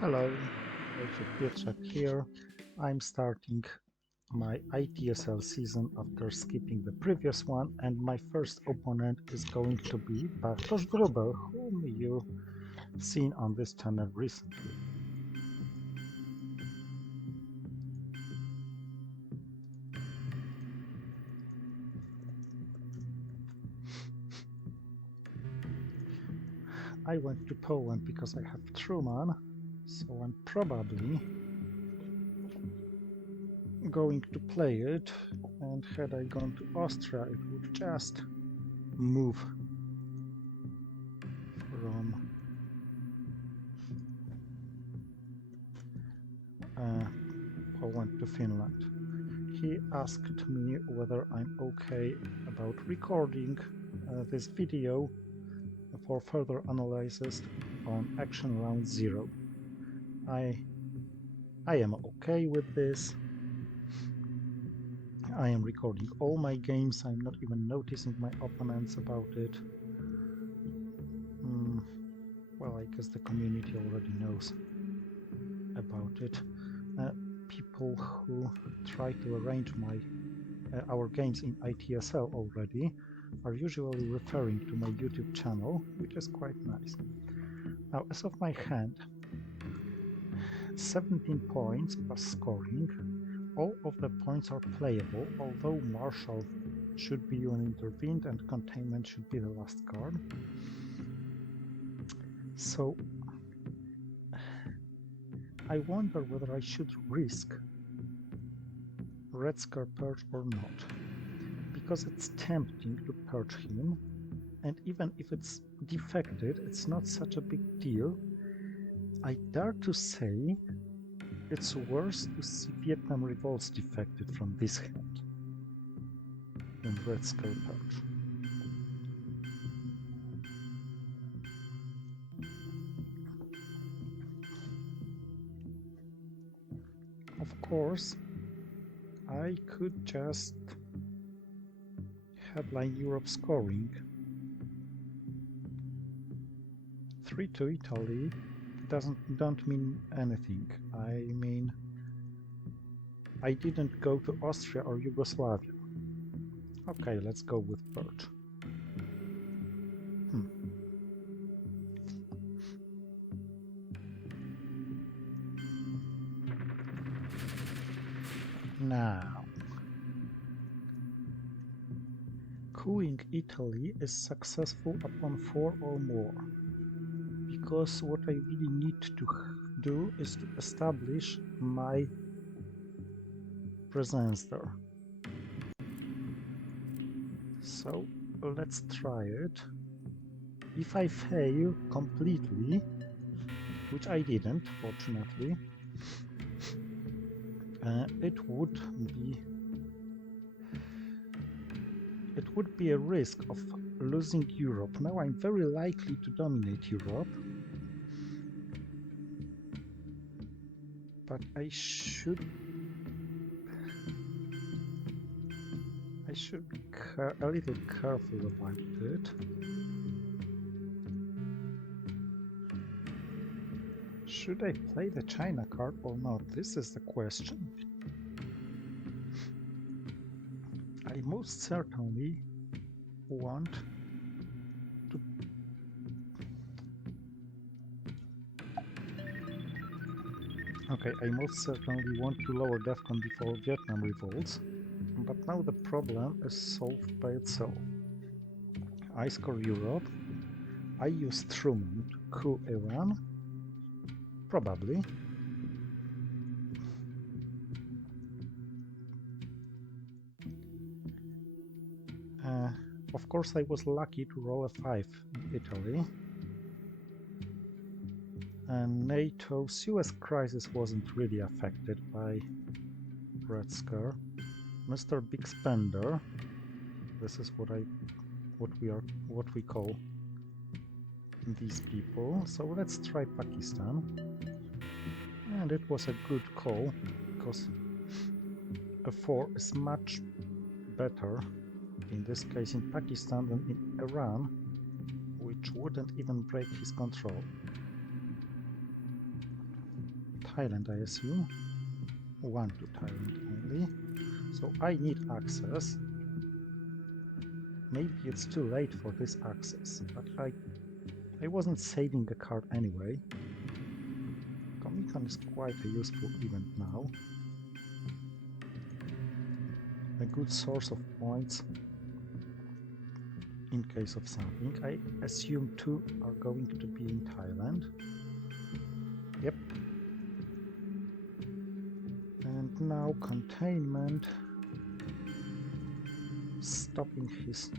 Hello, Pietrzak here. I'm starting my ITSL season after skipping the previous one, and my first opponent is going to be Bartosz Wróbel, whom you've seen on this channel recently. I went to Poland because I have Truman, so I'm probably going to play it, and had I gone to Austria, it would just move from Poland to Finland. He asked me whether I'm okay about recording this video for further analysis on Action Round 0. I am okay with this. I am recording all my games. I'm not even noticing my opponents about it. Well, I guess the community already knows about it. People who try to arrange our games in ITSL already are usually referring to my YouTube channel, which is quite nice. Now, as of my hand, 17 points plus scoring. All of the points are playable, although Marshall should be unintervened and Containment should be the last card. So I wonder whether I should risk Red Scare Purge or not, because it's tempting to purge him, and even if it's defected, it's not such a big deal. I dare to say it's worse to see Vietnam Revolts defected from this hand than Red Scare Purge. Of course, I could just headline Europe scoring 3 to Italy. Don't mean anything. I mean, I didn't go to Austria or Yugoslavia. Okay, let's go with Purge. Now, cooing Italy is successful upon 4 or more, because what I really need to do is to establish my presence there. So let's try it. If I fail completely, which I didn't, fortunately, it would be a risk of losing Europe. Now I'm very likely to dominate Europe, but I should be a little careful about it. Should I play the China card or not? This is the question. I most certainly want to... Okay, I most certainly want to lower DEFCON before Vietnam Revolts, but now the problem is solved by itself. I score Europe, I use Truman to coup Iran, probably. Of course, I was lucky to roll a 5 in Italy. And NATO's Suez crisis wasn't really affected by Red Scare. Mr. Big Spender, this is what we call these people. So let's try Pakistan. And it was a good call, because a 4 is much better in this case in Pakistan than in Iran, which wouldn't even break his control. Thailand, I assume. One to Thailand only. So I need access. Maybe it's too late for this access, but I wasn't saving a card anyway. Comic-Con is quite a useful event now. A good source of points in case of something. I assume 2 are going to be in Thailand. Yep. And now containment. Stopping his...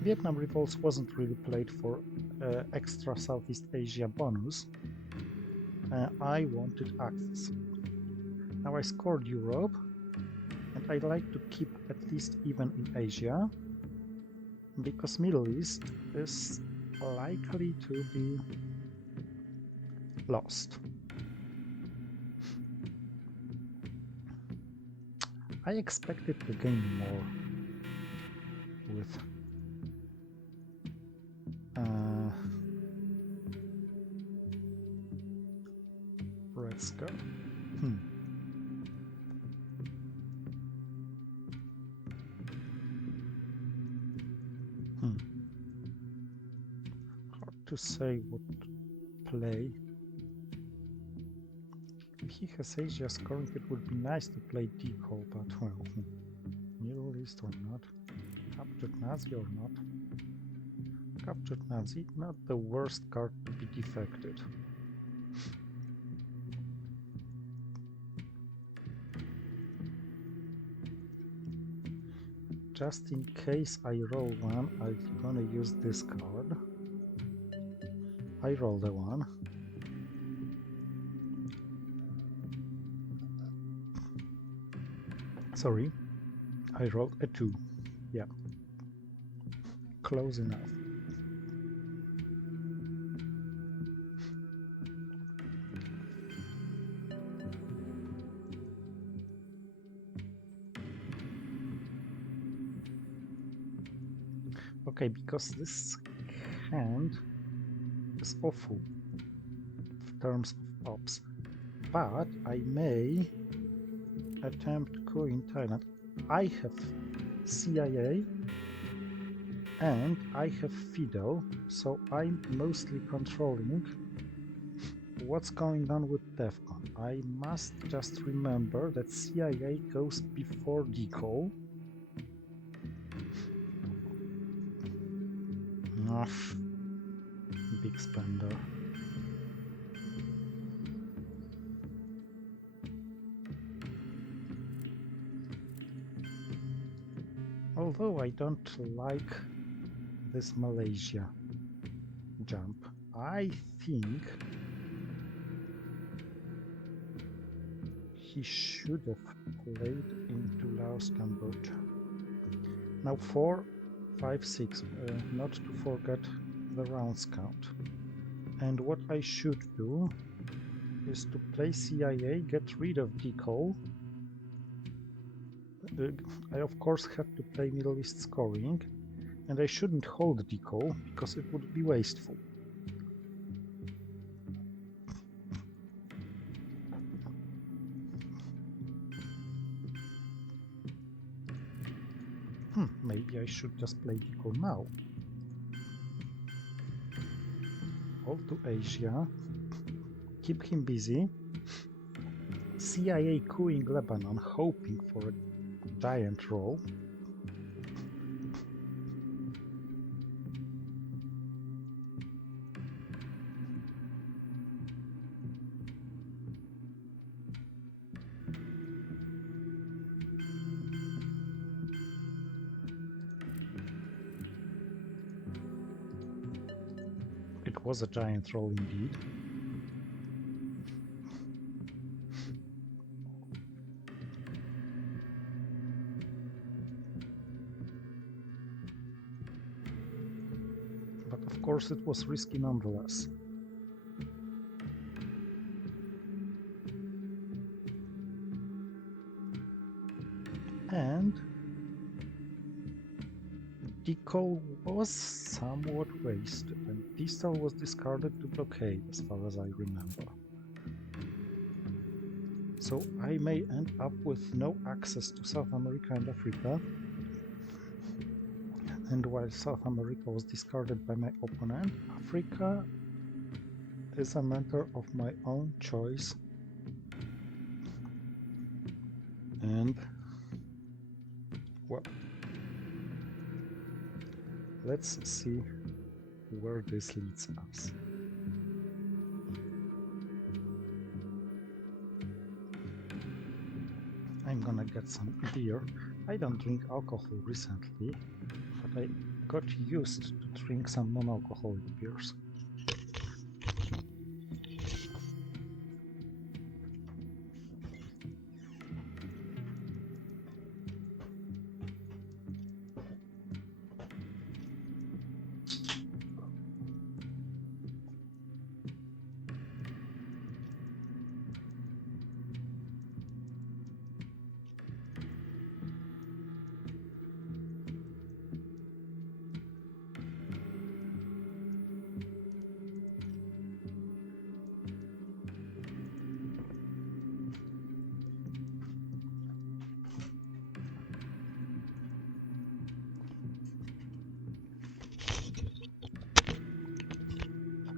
Vietnam Revolts wasn't really played for extra Southeast Asia bonus. I wanted access. Now I scored Europe, and I'd like to keep at least even in Asia, because Middle East is likely to be lost. I expected to gain more with Red Scar. Hard to say what to play. If he has Asia scoring, it would be nice to play Deco, but well, Middle East or not, Captured Nazi or not. Captured Nazi, not the worst card to be defected. Just in case I roll one, I'm gonna use this card. I roll the 1. Sorry, I rolled a 2. Yeah, close enough. Okay, because this hand is awful in terms of ops, but I may attempt coup in Thailand. I have CIA and I have FIDO, so I'm mostly controlling what's going on with DEFCON. I must just remember that CIA goes before DECO. Big spender. Although I don't like this Malaysia jump, I think he should have played into Laos, Cambodia. Now 4, 5, 6, not to forget the rounds count. And what I should do is to play CIA, get rid of DECO. I of course have to play Middle East scoring, and I shouldn't hold DECO because it would be wasteful. Maybe I should just play DECO now. All to Asia, keep him busy. CIA cooing Lebanon, hoping for a giant roll. It was a giant roll indeed. But of course it was risky nonetheless. And DECO was somewhat wasted, and pistol was discarded to blockade, as far as I remember. So I may end up with no access to South America and Africa. And while South America was discarded by my opponent, Africa is a matter of my own choice. And, well, let's see where this leads us. I'm gonna get some beer. I don't drink alcohol recently, but I got used to drink some non-alcoholic beers.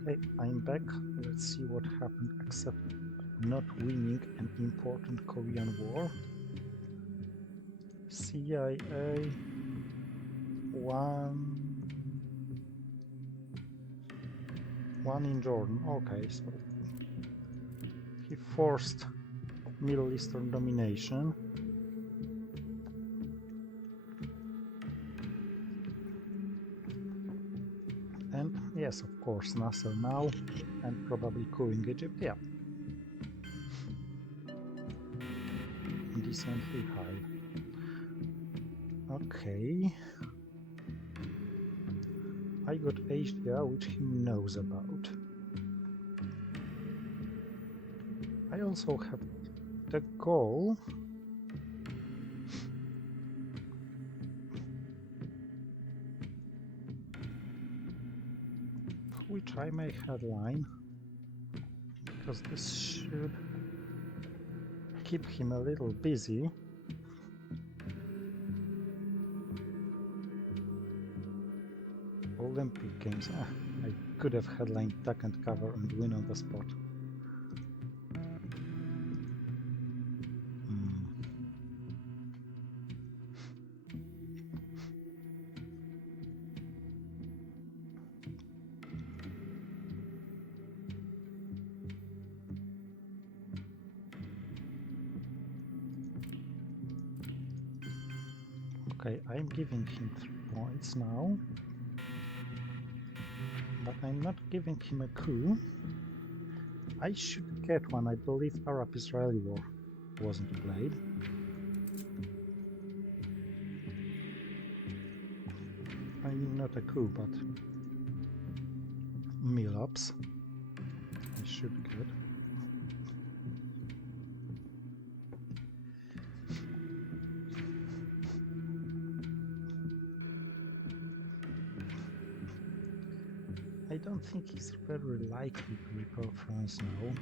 Okay, I'm back. Let's see what happened except not winning an important Korean War. CIA one in Jordan. Okay, so he forced Middle Eastern domination. And yes, of course, Nasser now, and probably cooing Egypt, yeah. Decently high. Okay. I got Asia, which he knows about. I also have the goal which I may headline, because this should keep him a little busy. Olympic Games. I could have headlined duck and cover and win on the spot. Okay, I'm giving him 3 points now, but I'm not giving him a coup. I should get one. I believe Arab-Israeli war wasn't played. I mean, not a coup, but meal-ups I should get. I don't think he's very likely to repel France now.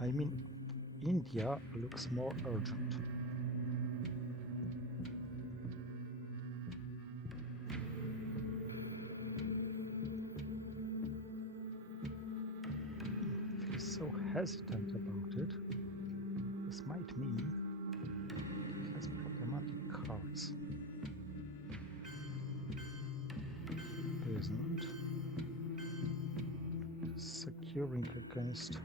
I mean, India looks more urgent. If he's so hesitant about it, this might mean he has problematic cards. Isn't securing against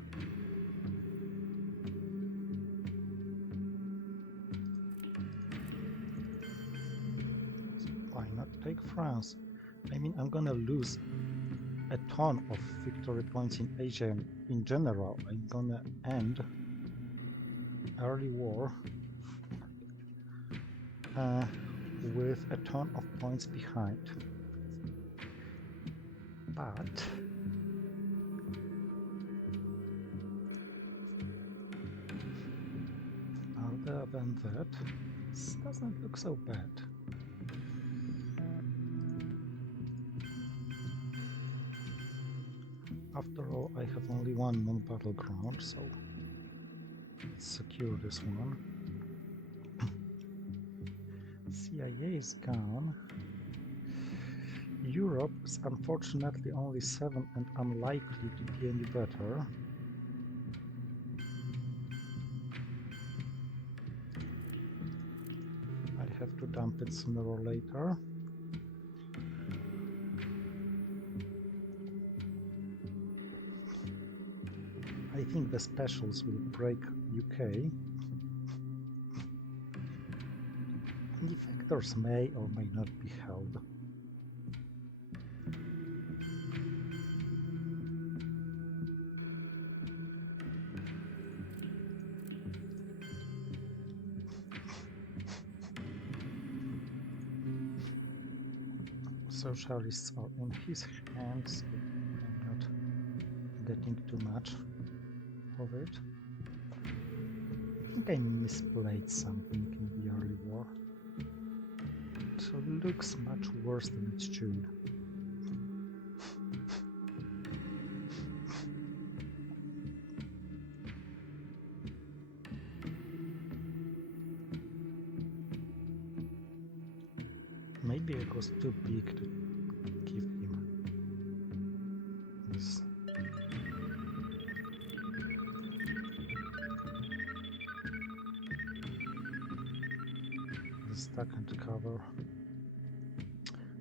why not take France? I mean, I'm gonna lose a ton of victory points in Asia in general. I'm gonna end early war with a ton of points behind. But other than that, this doesn't look so bad. After all, I have only one non-battleground, so let's secure this one. CIA is gone. Europe is unfortunately only 7 and unlikely to be any better. I have to dump it sooner or later. I think the specials will break UK. Defectors may or may not be held. Socialists are in his hands. I'm not getting too much of it. I think I misplayed something in the early war. So it looks much worse than it should. Maybe it was too big to give him this. Stack and cover.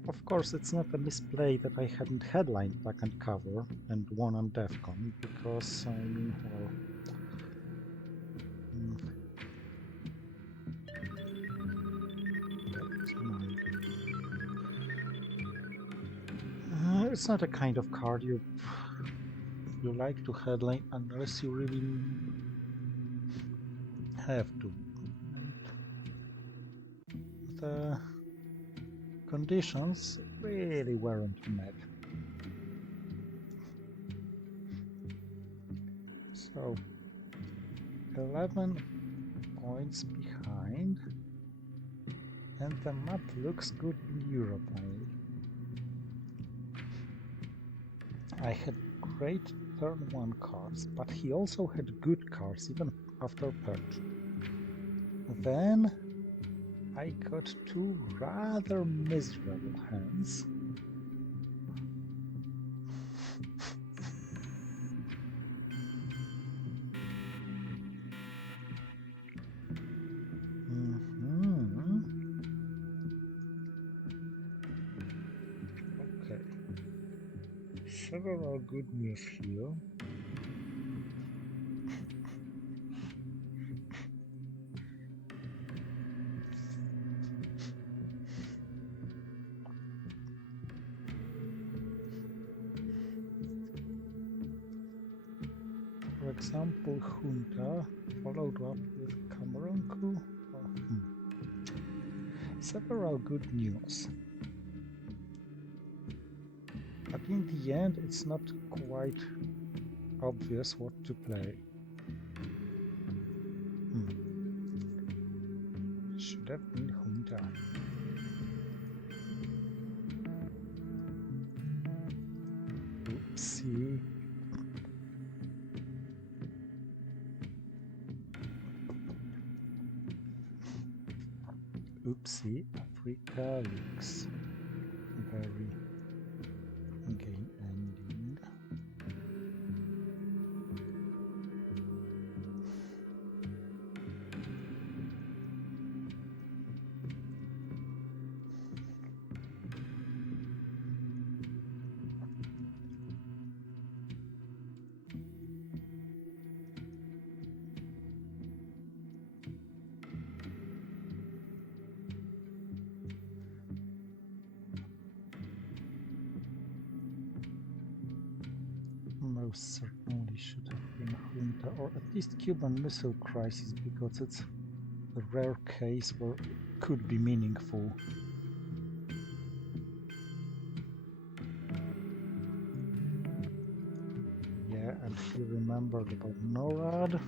Of course, it's not a misplay that I hadn't headlined Stack and Cover and won on DEFCON, because, I mean, well... it's not a kind of card you like to headline unless you really have to. The conditions really weren't met. So 11 points behind, and the map looks good in Europe. I had great turn 1 cards, but he also had good cards even after purge. Then I got 2 rather miserable hands. Okay. Several good news here. For example, Junta followed up with Cameroon coup. Several good news. But in the end, it's not quite obvious what to play. Should have been Junta. Oopsie. Oopsie, Africa looks very game ending. Most certainly should have been Junta, or at least Cuban Missile Crisis, because it's a rare case where it could be meaningful. Yeah, and he remembered about NORAD.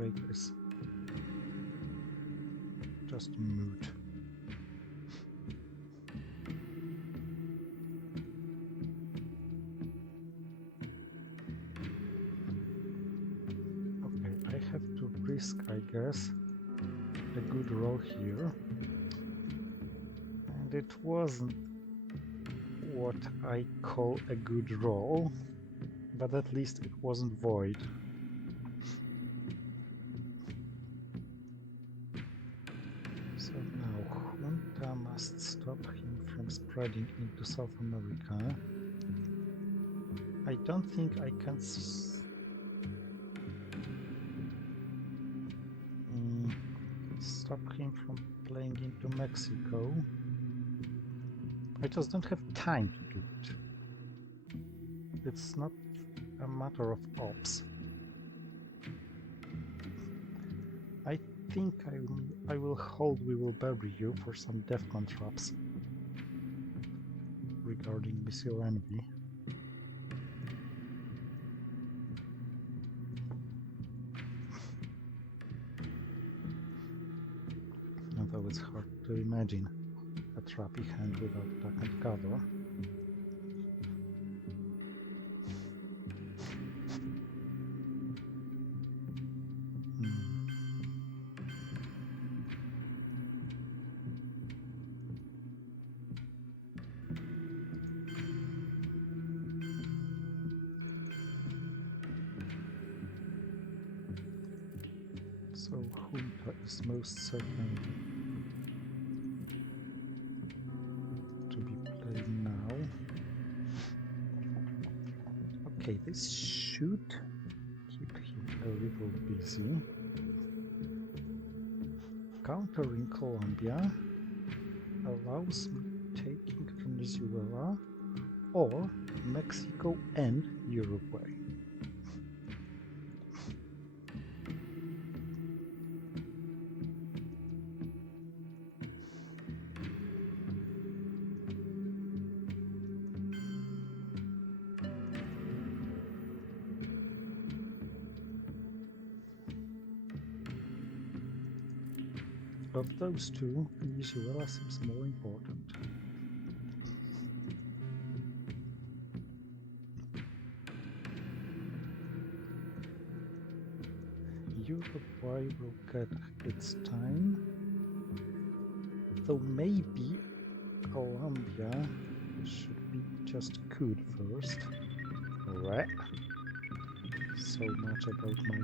rate is just moot. Okay, I have to risk, I guess, a good roll here. And it wasn't what I call a good roll, but at least it wasn't void. So now Junta must stop him from spreading into South America. I don't think I can stop him from playing into Mexico. I just don't have time to do it. It's not a matter of ops. I think I will hold We Will Bury You for some DEFCON traps regarding Missile Envy. Although it's hard to imagine a trappy hand without duck and cover. So Junta is most certain to be played now. Okay, this should keep him a little busy. Countering Colombia allows me taking Venezuela or Mexico and Uruguay. Of those two, Venezuela seems more important. Uruguay will get its time, though maybe Colombia should be just good first. Right. So much about my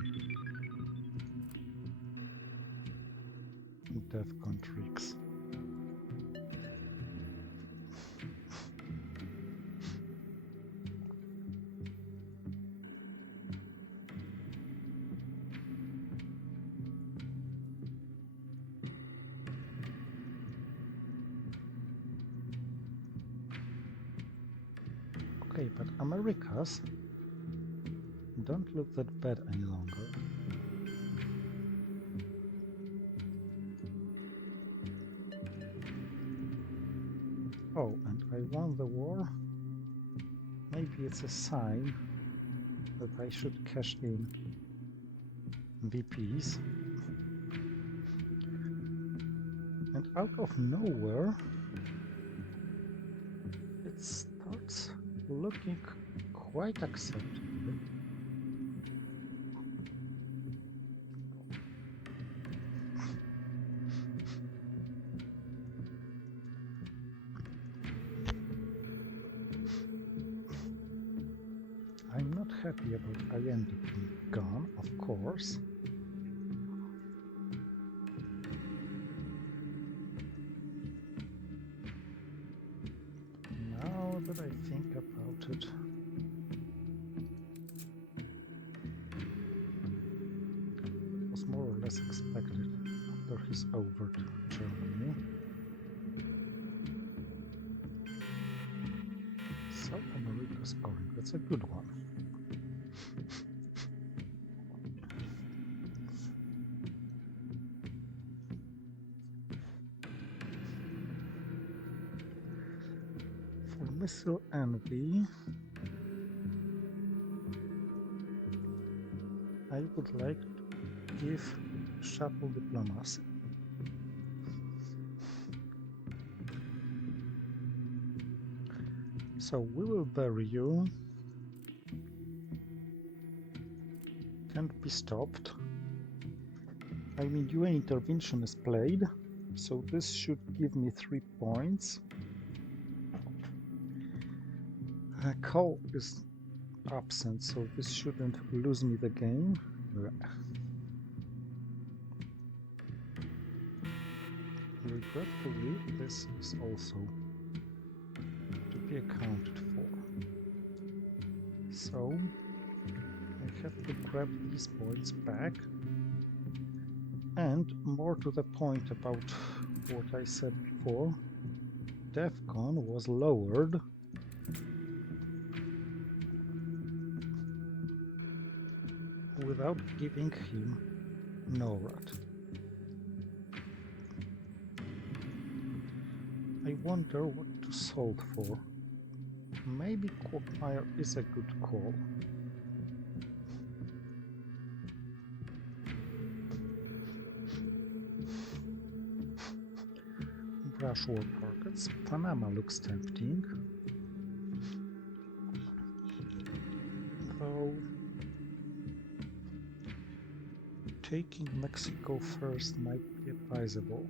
DEFCON tricks. Okay, but Americas don't look that bad any longer. Oh, and I won the war? Maybe it's a sign that I should cash in VPs. And out of nowhere, it starts looking quite acceptable. I'm not happy about Allende being gone, of course. Now that I think about it, it was more or less expected after his overt Germany. South America scoring, that's a good one. For Missile Envy, I would like give shuttle diplomacy. So we will bury you. Can't be stopped. I mean, UN intervention is played, so this should give me 3 points. Call is absent, so this shouldn't lose me the game. Regretfully, this is also to be accounted for. So I have to grab these points back. And more to the point about what I said before, DEFCON was lowered without giving him NORAD. I wonder what to solve for. Maybe Quagmire is a good call. Brush war targets. Panama looks tempting. Though taking Mexico first might be advisable.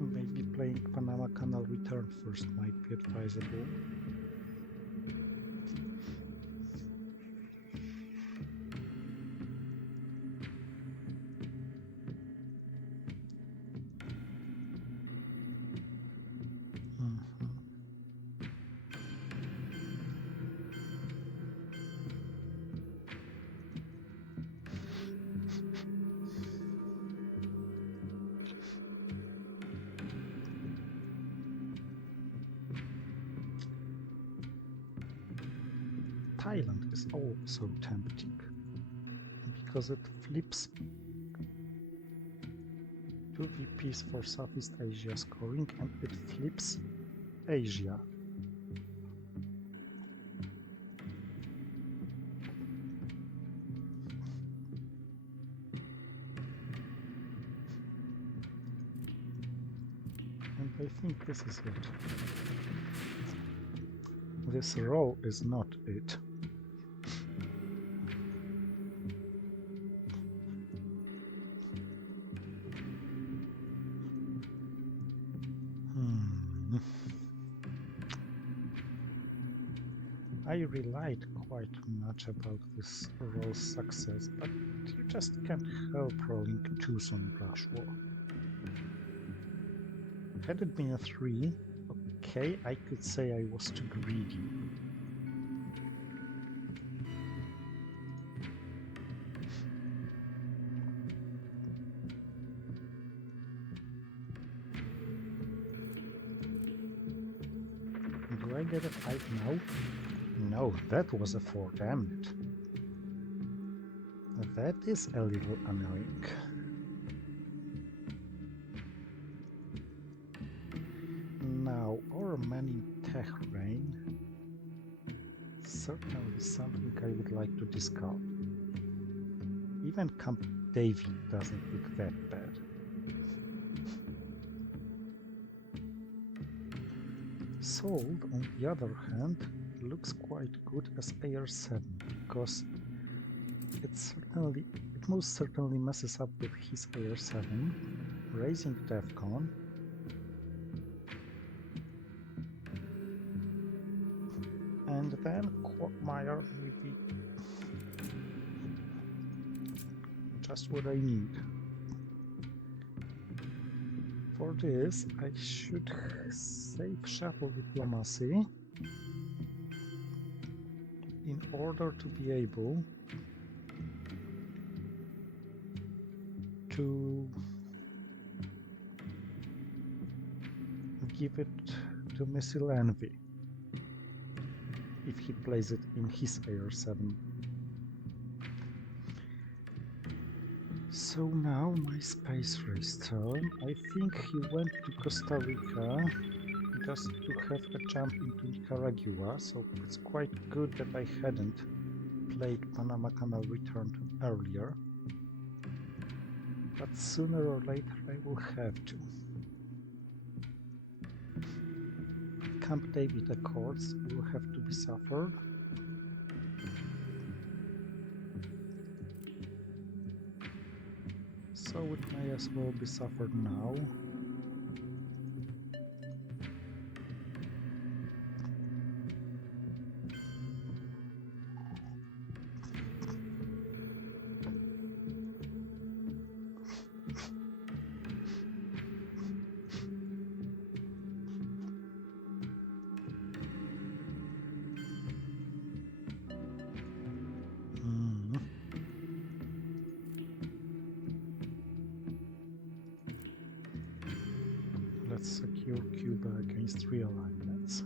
Maybe playing Panama Canal return first might be advisable. Thailand is also tempting because it flips 2 VPs for Southeast Asia scoring and it flips Asia. And I think this is it. This row is not it. I relied quite much about this roll's success, but you just can't help rolling 2s on Brush War. Had it been a 3, okay, I could say I was too greedy. Do I get a 5 now? No, that was a 4, damn it. That is a little annoying. Now, our man in Tehran, certainly something I would like to discard. Even Camp David doesn't look that bad. Sold, on the other hand, looks quite good as AR7 because it most certainly messes up with his AR7, raising DEFCON, and then Quagmire will be just what I need. For this, I should save shuttle diplomacy in order to be able to give it to Missile Envy if he plays it in his AR7. So now my space race turn. I think he went to Costa Rica just to have a jump into Nicaragua, so it's quite good that I hadn't played Panama Canal returned earlier, but sooner or later I will have to. Camp David Accords will have to be suffered. So it may as well be suffered now. Let's secure Cuba against realignments.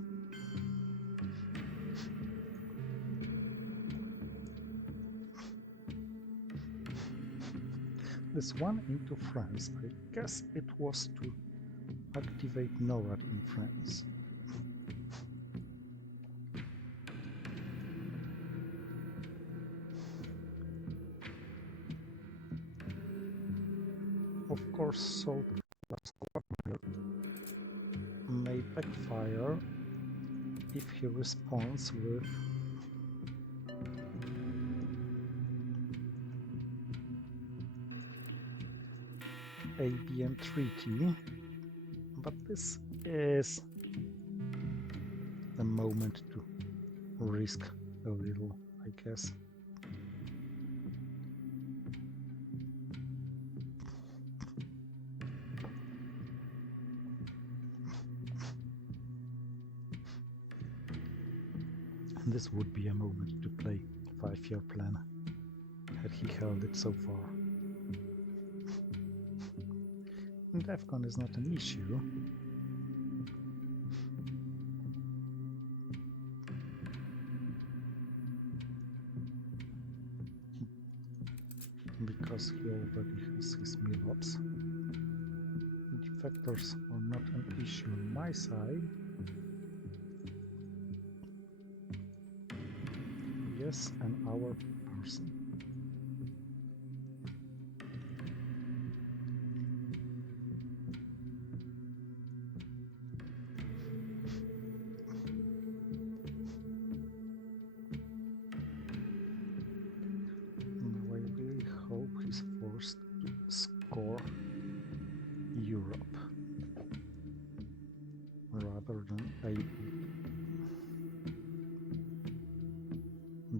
This one into France, I guess it was to activate NORAD in France. Of course, Salt may backfire if he responds with ABM treaty, but this is the moment to risk a little, I guess. This would be a moment to play 5-year plan, had he held it so far. And DEFCON is not an issue. Because he already has his MILOPS. Defectors are not an issue on my side. Yes, and our person. Now I really hope he's forced to score Europe rather than able to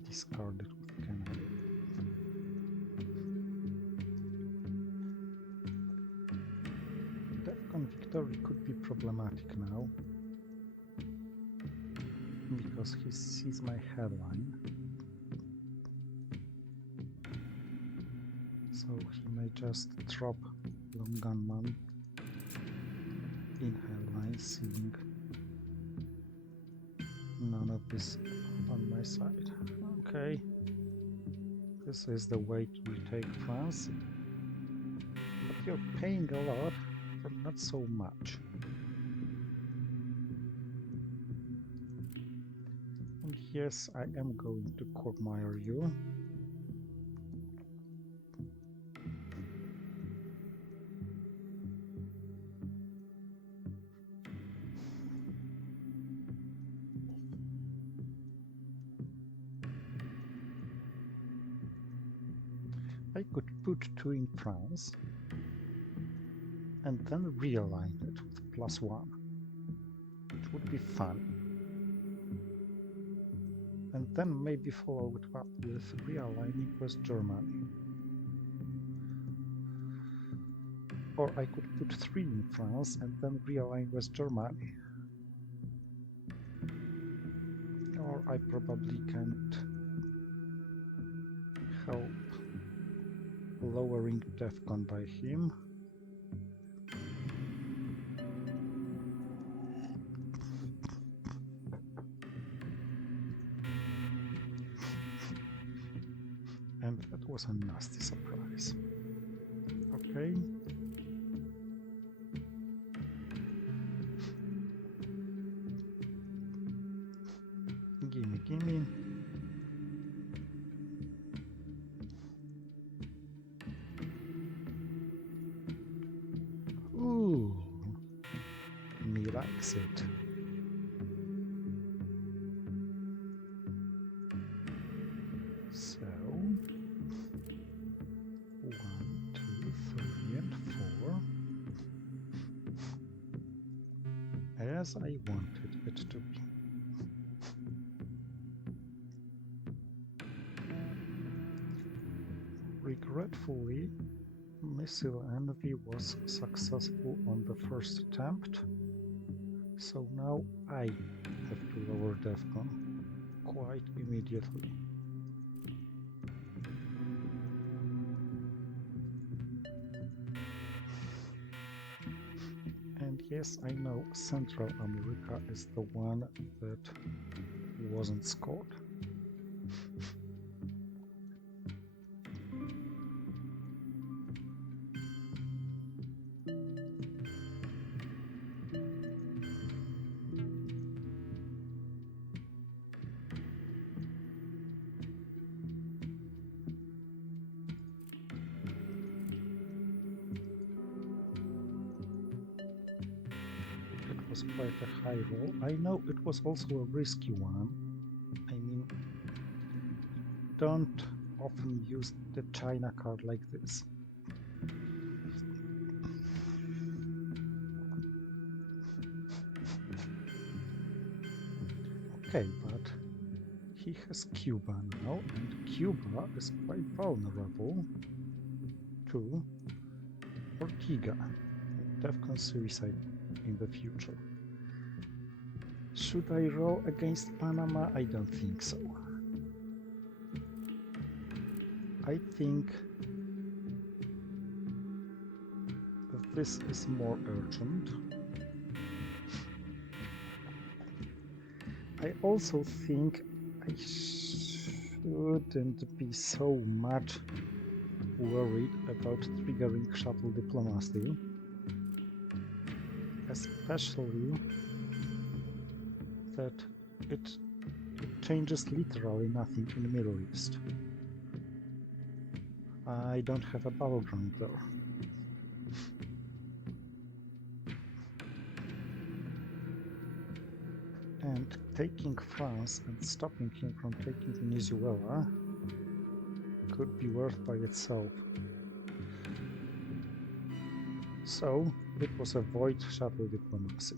discard it with Canada. DEFCON victory could be problematic now because he sees my headline, so he may just drop Long Gunman in headline, seeing none of this on my side. Okay, this is the way to retake France, but you're paying a lot for not so much. And yes, I am going to court-martial you. I could put 2 in France and then realign it with +1. It would be fun. And then maybe follow it up with realigning West Germany. Or I could put 3 in France and then realign West Germany. Or I probably can't help lowering DEFCON by him. And that was a nasty surprise. Okay. Gimme, gimme. fix it. So 1, 2, 3, and 4, as I wanted it to be. Regretfully, Missile Envy was successful on the first attempt, so now I have to lower DEFCON quite immediately. And yes, I know Central America is the one that wasn't scored. Quite a high roll. I know it was also a risky one. I mean, don't often use the China card like this. Okay, but he has Cuba now, and Cuba is quite vulnerable to Ortega, DEFCON suicide in the future. Should I roll against Panama? I don't think so. I think that this is more urgent. I also think I shouldn't be so much worried about triggering shuttle diplomacy, especially that it changes literally nothing in the Middle East. I don't have a battleground there. And taking France and stopping him from taking Venezuela could be worth by itself. So it was avoid shuttle diplomacy.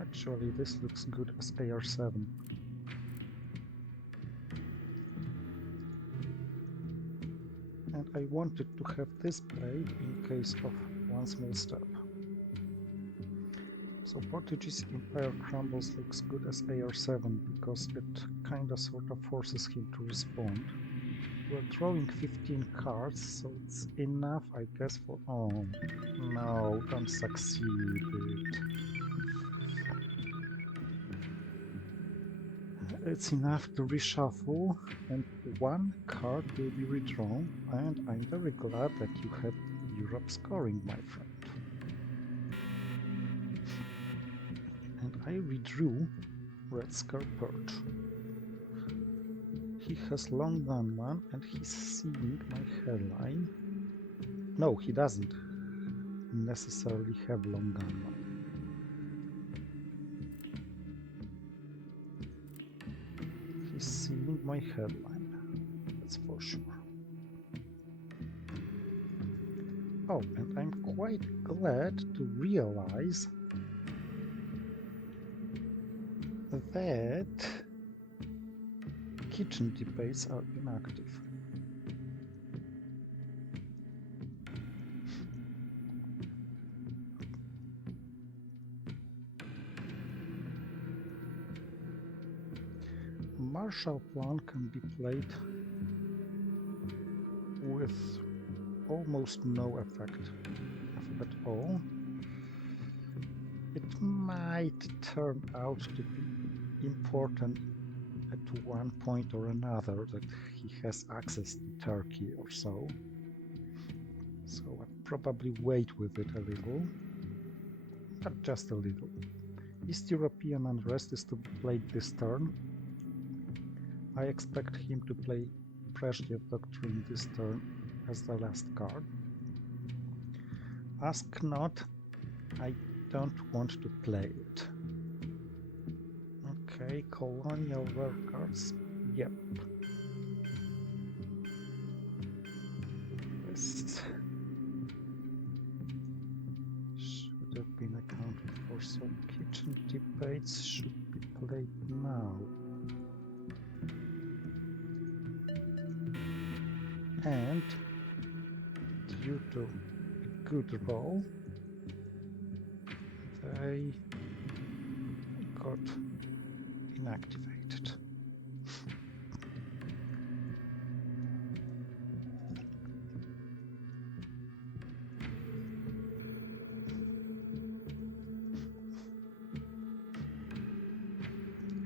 Actually, this looks good as AR7. And I wanted to have this played in case of one small step. So Portuguese Empire crumbles looks good as AR7 because it kinda sorta forces him to respond. We're drawing 15 cards, so it's enough, I guess, for... Oh, no, don't succeed it. It's enough to reshuffle, and one card will be redrawn, and I'm very glad that you had Europe scoring, my friend. And I redrew Red Scare Perch. He has Long Gunman, and he's seeing my hairline. No, he doesn't necessarily have Long Gunman. He's seeing my headline, that's for sure. Oh, and I'm quite glad to realize that kitchen debates are inactive. Marshall Plan can be played with almost no effect at all. It might turn out to be important at one point or another that he has access to Turkey or so. So I'll probably wait with it a little, but just a little. East European unrest is to be played this turn. I expect him to play Brezhnev Doctrine this turn as the last card. Ask not, I don't want to play it. Okay, colonial workers, yep. This should have been accounted for, so kitchen debates should be played now. And due to a good roll, they got inactivated.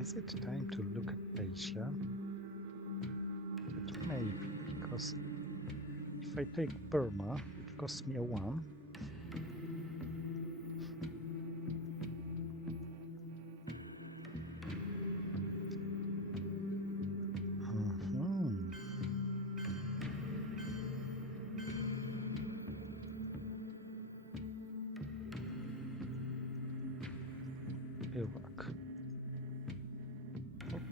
Is it time to look at Asia? It may be, because if I take Burma, it costs me a 1. Iraq.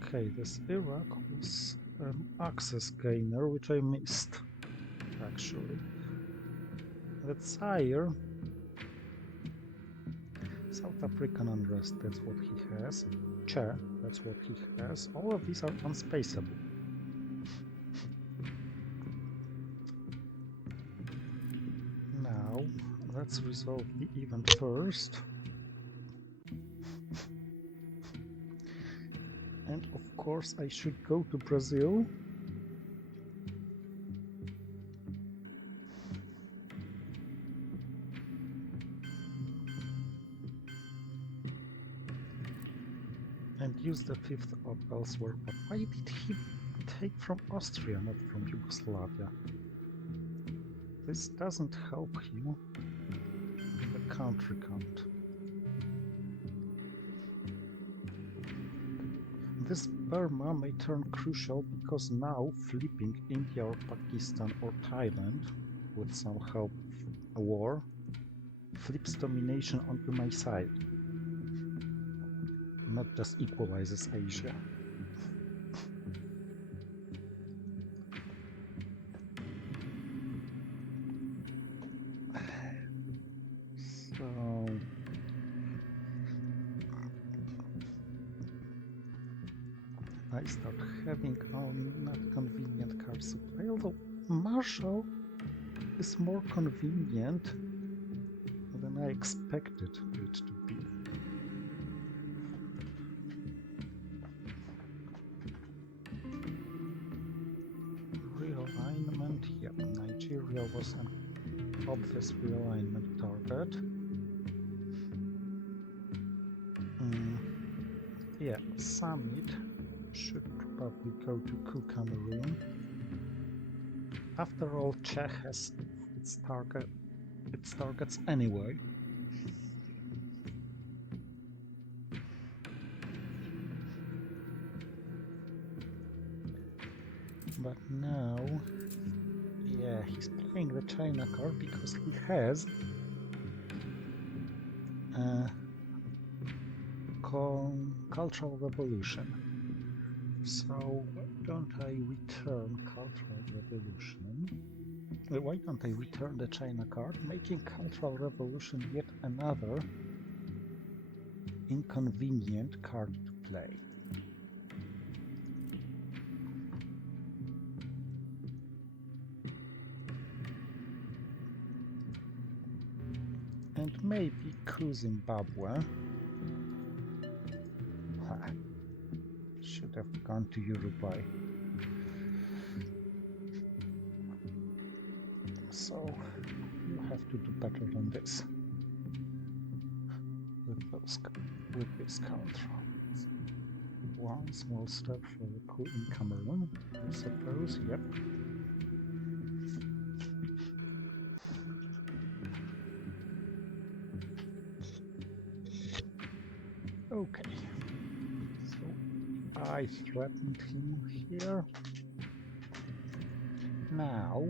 Okay, this Iraq was an access gainer, which I missed, actually. The Zaire, South African unrest, that's what he has. Che, that's what he has. All of these are unspaceable. Now, let's resolve the event first. And of course I should go to Brazil. And use the 5th of elsewhere. But why did he take from Austria, not from Yugoslavia? This doesn't help him in the country count. This Burma may turn crucial because now flipping India or Pakistan or Thailand, with some help of a war, flips domination onto my side. Not just equalizes Asia. So I start having not convenient card supply, although Marshall is more convenient than I expected it to be. Realignment, yep, Nigeria was an obvious realignment target. Yeah, Summit should probably go to Cameroon. After all, Czech has its targets anyway. But now, yeah, he's playing the China card because he has Cultural Revolution. So why don't I return Cultural Revolution? Why don't I return the China card, making Cultural Revolution yet another inconvenient card to play? And maybe coup Zimbabwe. Should have gone to Uruguay. So you have to do better than this with this counter. one small step for the coup in Cameroon, I suppose, yep. Okay, so I threatened him here. Now,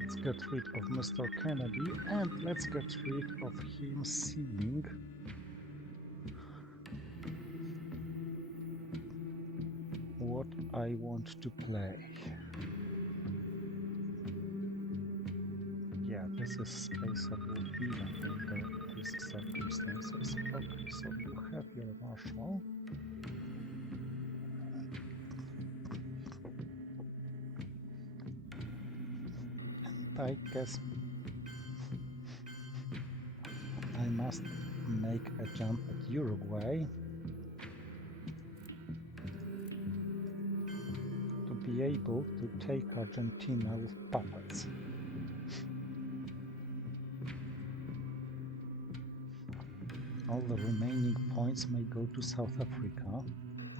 let's get rid of Mr. Kennedy and let's get rid of him seeing what I want to play. Yeah, this is spaceable even under these circumstances. Okay, so you have your marshal. And I guess I must make a jump at Uruguay to be able to take Argentina with puppets. All the remaining points may go to South Africa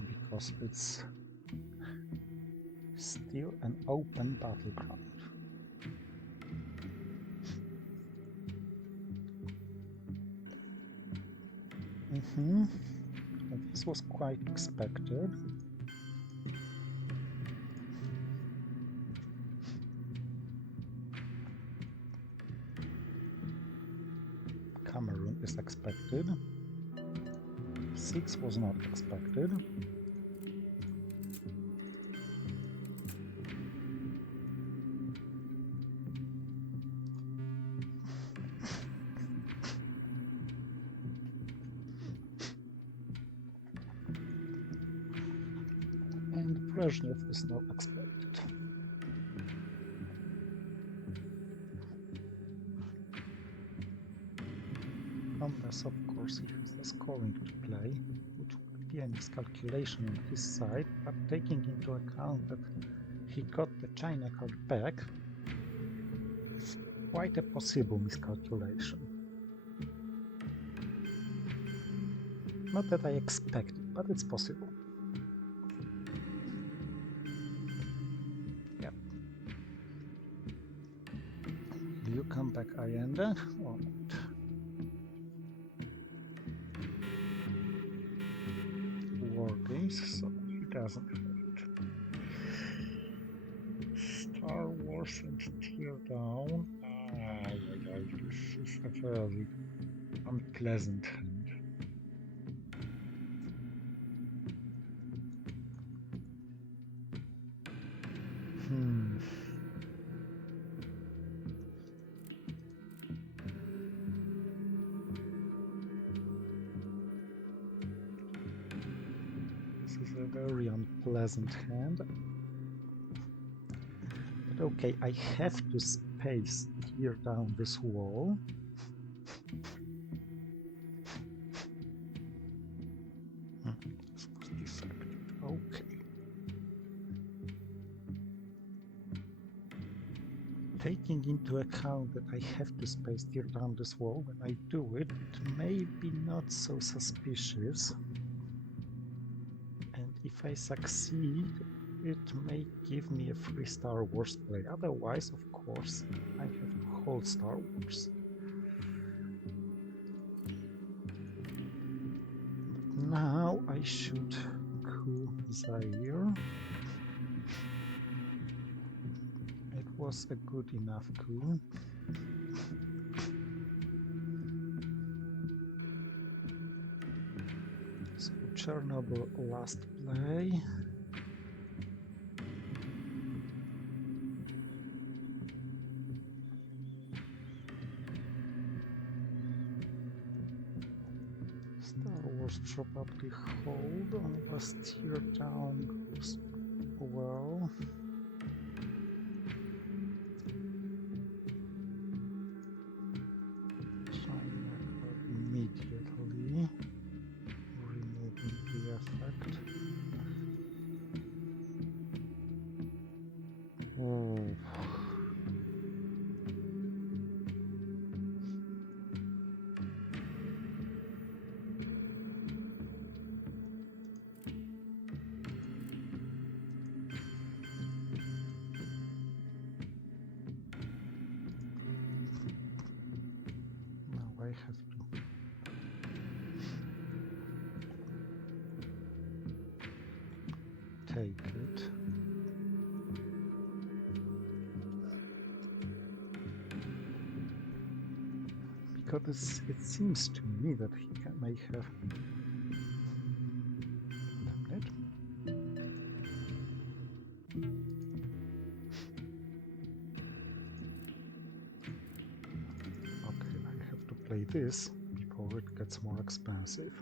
because it's still an open battleground. This was quite expected. Cameroon is expected. 6 was not expected. And Brezhnev is not expected. Unless, of course, he has the scoring to play, which would be a miscalculation on his side, but taking into account that he got the China card back, it's quite a possible miscalculation. Not that I expect it, but it's possible. Yeah. Do you come back Allende or not? So he doesn't have it. Star Wars and Tear Down. This is a very unpleasant hand. A very unpleasant hand. But okay, I have to space tear down this wall. This was defective. Okay. Taking into account that I have to space tear down this wall, when I do it, it may be not so suspicious. If I succeed, it may give me a free Star Wars play. Otherwise, of course, I have to hold Star Wars. But now I should coup Zaire. It was a good enough coup. So Chernobyl last play. Star Wars probably hold unless tear down goes well. China immediately removing the effect. take it. Because it seems to me that he may have... Damn it. Okay, I have to play this before it gets more expensive.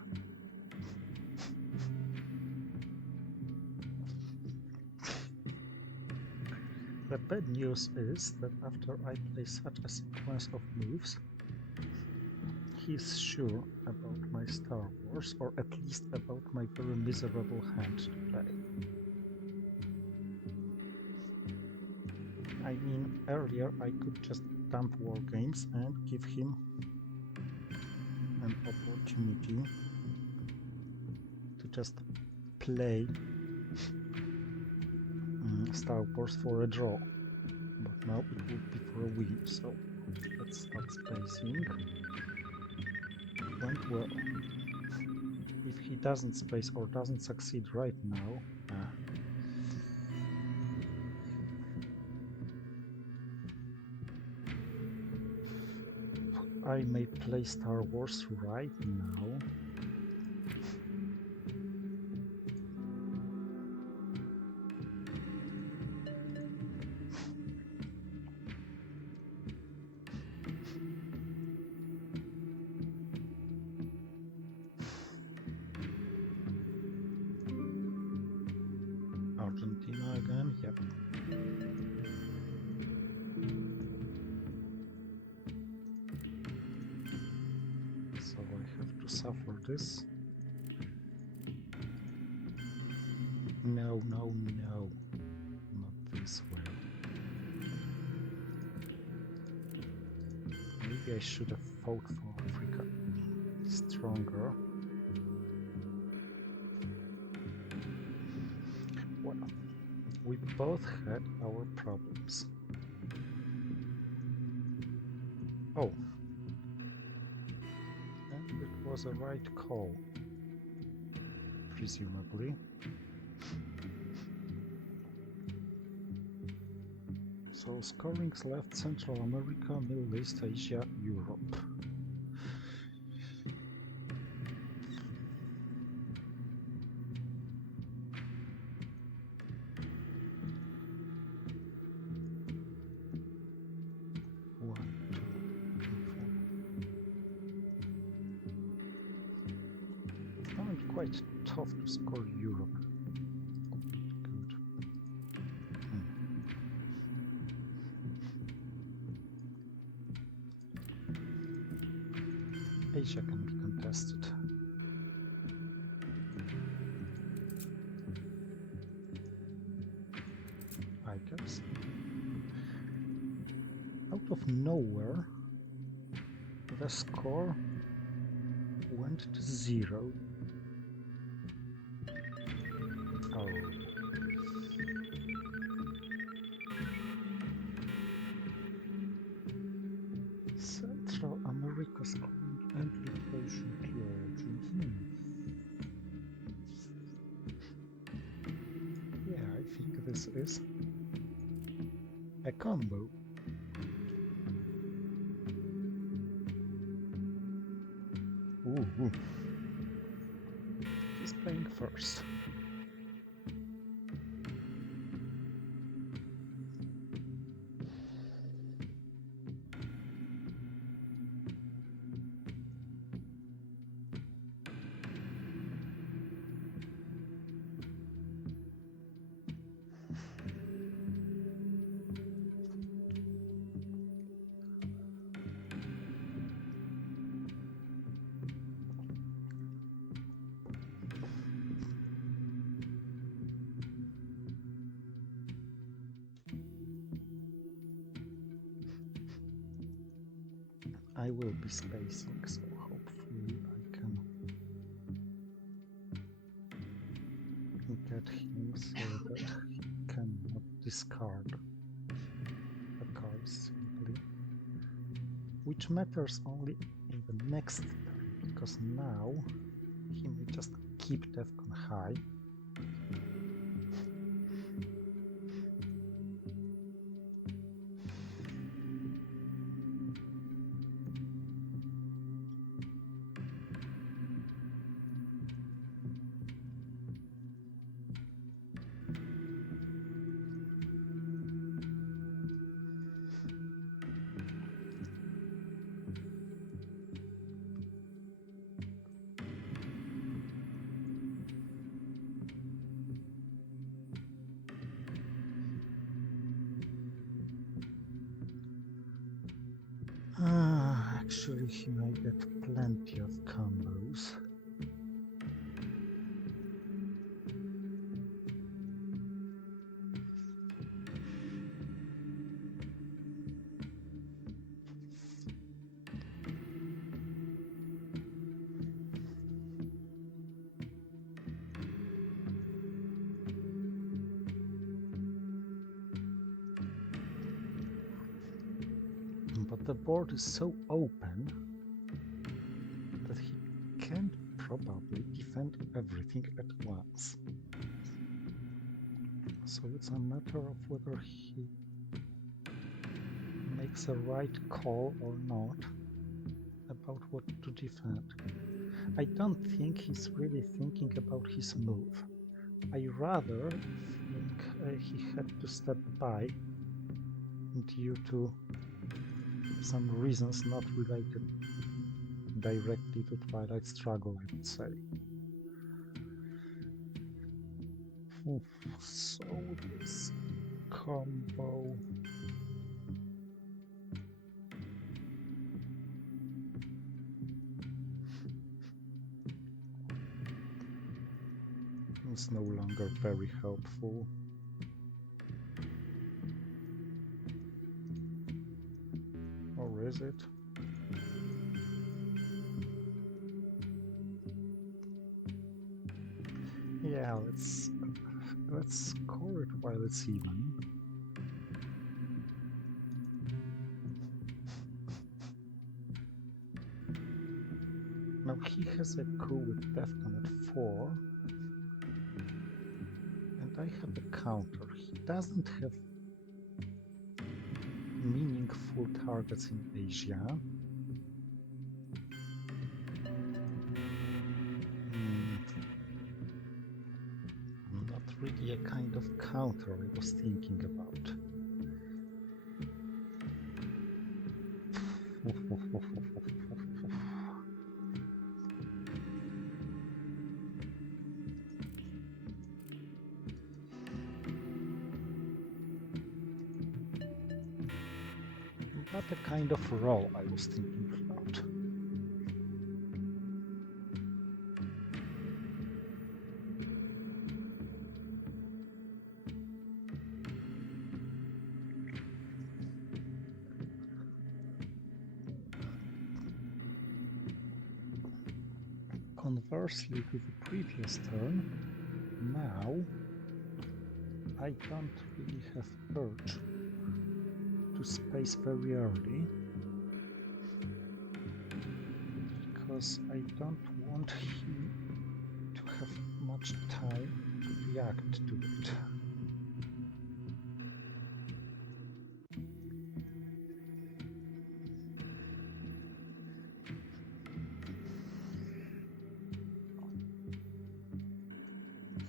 The bad news is that after I play such a sequence of moves, he's sure about my Star Wars, or at least about my very miserable hand to play. I mean, earlier I could just dump war games and give him an opportunity to just play Star Wars for a draw, but now it would be for a win, so let's start spacing. Went well. If he doesn't space or doesn't succeed right now, I may play Star Wars right now. Argentina again, yep. So I have to suffer this. No, no, no. Not this way. Maybe I should have fought for Africa stronger. Well, we both had our problems. Oh. And it was a right call, presumably. So scorings left: Central America, Middle East, Asia, Europe. Quite tough to score Europe. Good. Asia can be contested. I guess. Out of nowhere, the score went to 0. Oh. Central America scoring and location clearance. Yeah, I think this is a combo. Ooh. He's playing first. I will be spacing, so hopefully I can get him so that he cannot discard the cards simply. Which matters only in the next turn, because now he may just keep Defcon high Actually, he may get plenty of combos. But the board is so open that he can't probably defend everything at once. So it's a matter of whether he makes a right call or not about what to defend. I don't think he's really thinking about his move. I rather think he had to step by due to some reasons not related directly to Twilight Struggle, I would say. So this combo is no longer very helpful. Or is it? Yeah, let's score it while it's even. Now he has a coup with Defcon at 4. And I have a counter. He doesn't have meaningful targets in Asia. Not really a kind of counter I was thinking about. Not the kind of role I was thinking about. Conversely, with the previous turn, now I don't really have urge to space very early because I don't want him to have much time to react to it.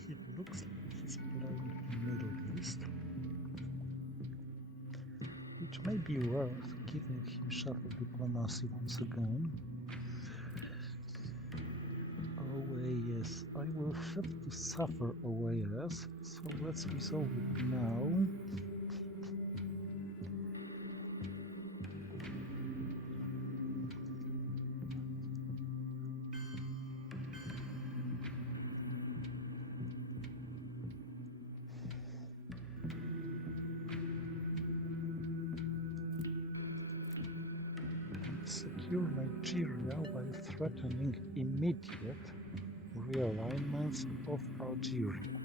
It looks like he's playing Middle East, which may be worth giving him shuffle diplomacy once again. OAS. I will have to suffer OAS, so let's resolve it now. Secure Nigeria while threatening immediate realignments of Algeria.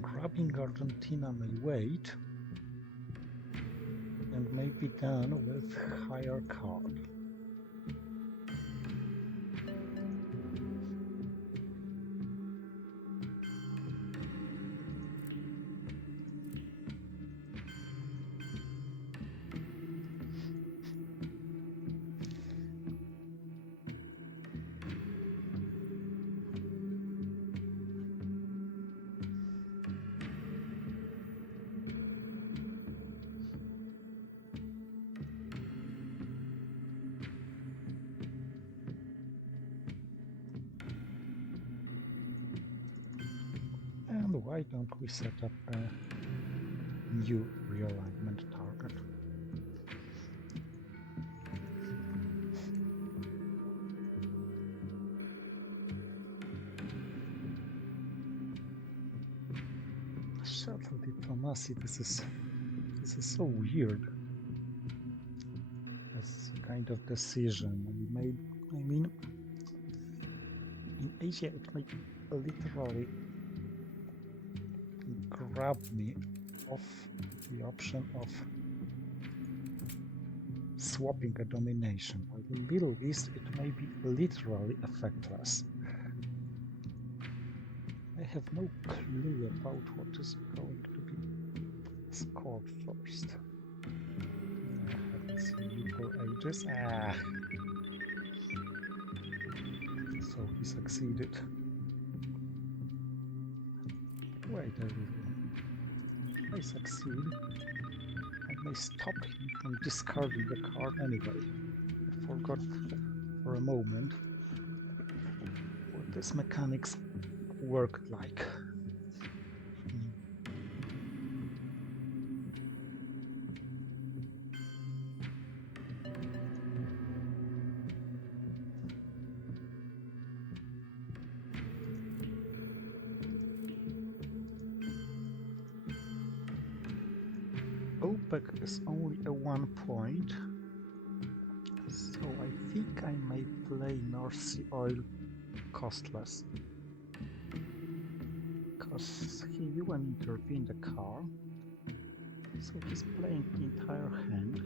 Grabbing Argentina may wait and may be done with higher card. And why don't we set up a new realignment target. Shuttle diplomacy, this is so weird. This kind of decision we made. I mean, in Asia it might literally grab me off the option of swapping a domination. But in Middle East it may be literally effectless. I have no clue about what is going to be scored first. I haven't seen you for ages. So he succeeded. Wait a little. If I succeed, I may stop him from discarding the card anyway. I forgot for a moment what this mechanics worked like. OPEC is only a 1 point, so I think I may play North Sea oil costless. Because he UN intervened the car, so he's playing the entire hand.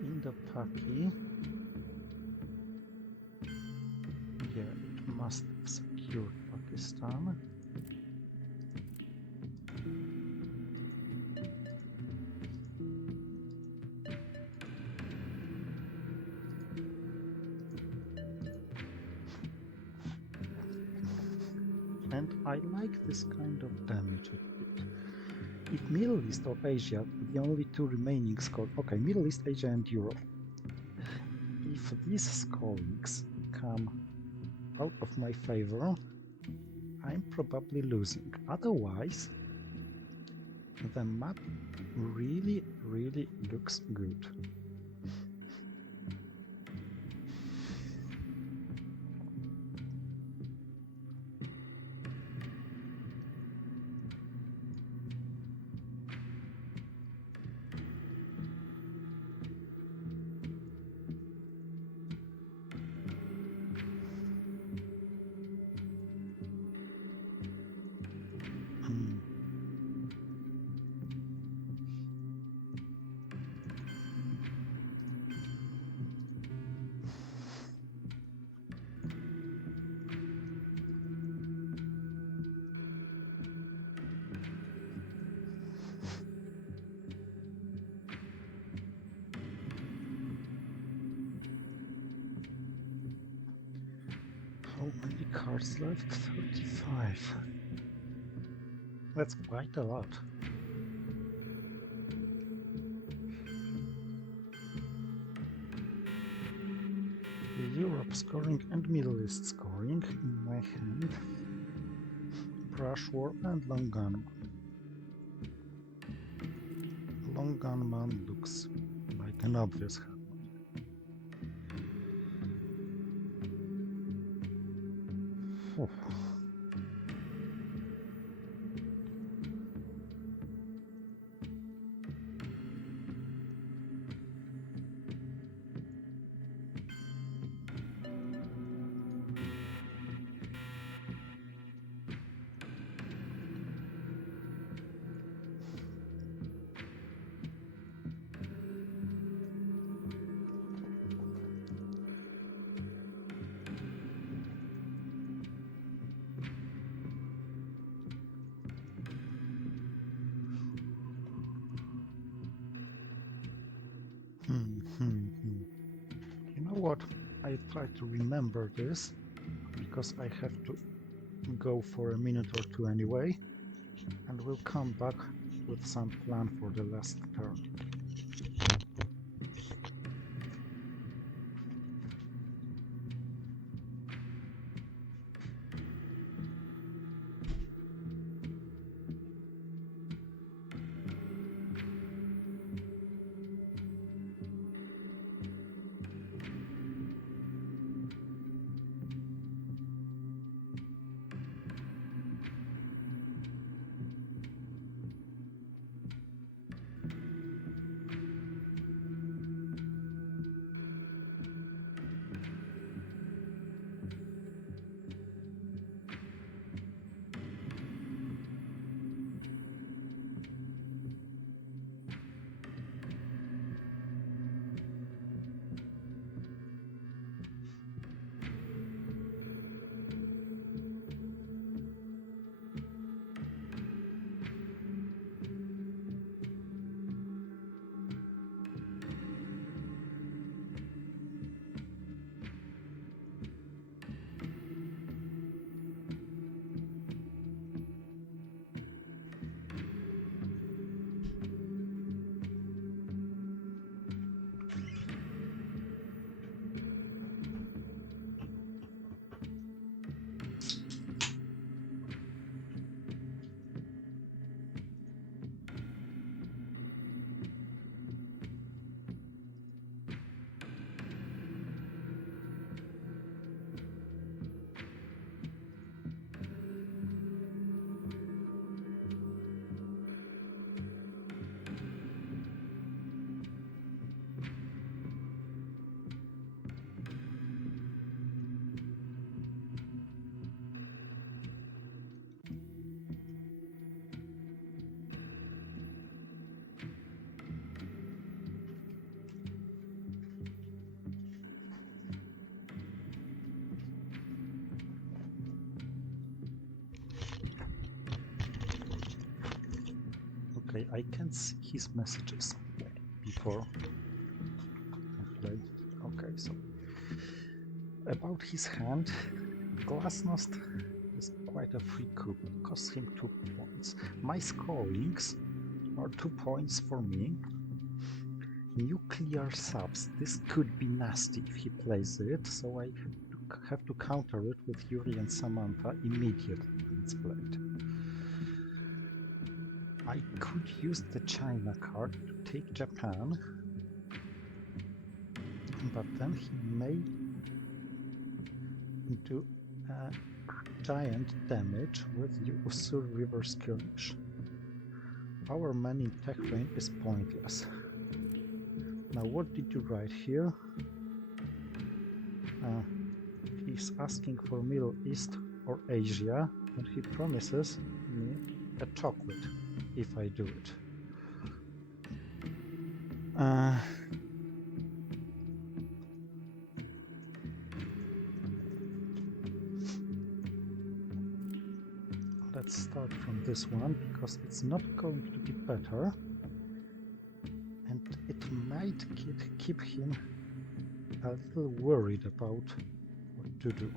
In the Paki, yeah, it must have secured Pakistan. And I like this kind of damage a bit. If Middle East or Asia, the only two remaining score, okay, Middle East, Asia and Europe. If these scorings come out of my favor, I'm probably losing. Otherwise, the map really looks good. How many cards left? 35. That's quite a lot. Europe scoring and Middle East scoring in my hand. Brush War and Long Gunman. Long Gunman looks like an obvious hand. Oh. You know what? I try to remember this because I have to go for a minute or two anyway, and we'll come back with some plan for the last turn. I can't see his messages before I play. Okay, so about his hand, Glasnost is quite a free coup. Costs him 2 points. My scorings are 2 points for me. Nuclear subs. This could be nasty if he plays it, so I have to counter it with Yuri and Samantha immediately when it's played. I could use the China card to take Japan, but then he may do giant damage with USSR River Skirmish. Our man in Tehran is pointless. Now what did you write here? He's asking for Middle East or Asia, and he promises me a chocolate if I do it. Let's start from this one, because it's not going to be better, and it might keep him a little worried about what to do.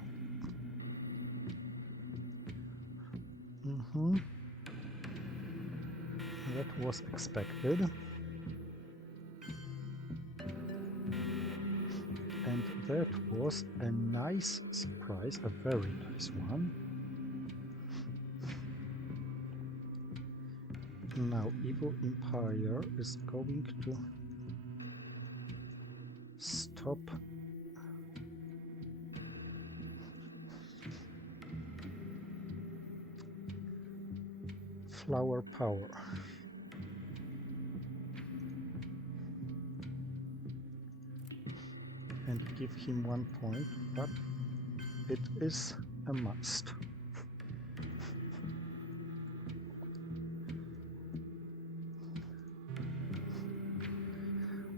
That was expected. And that was a nice surprise, a very nice one. Now Evil Empire is going to stop flower power. And give him 1 point, but it is a must.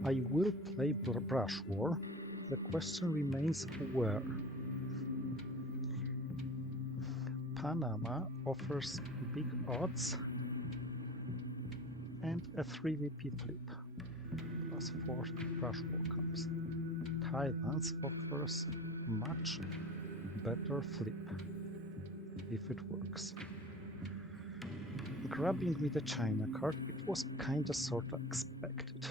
I will play Brush War. The question remains where. Panama offers big odds and a 3VP flip. +4 Brush War comes. Thailand offers much better flip, if it works. Grabbing me the China card, it was kinda sorta expected.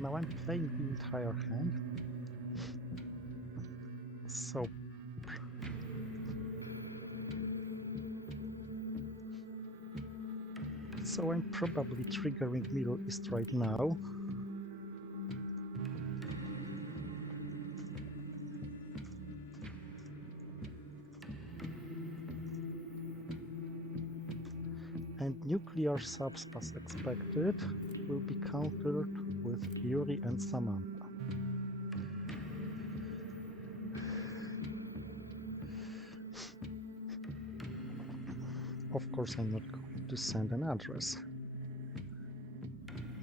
Now I'm playing the entire hand, so I'm probably triggering Middle East right now. And nuclear subs, as expected, will be countered with Yuri and Samantha. Of course, I'm not going to send an address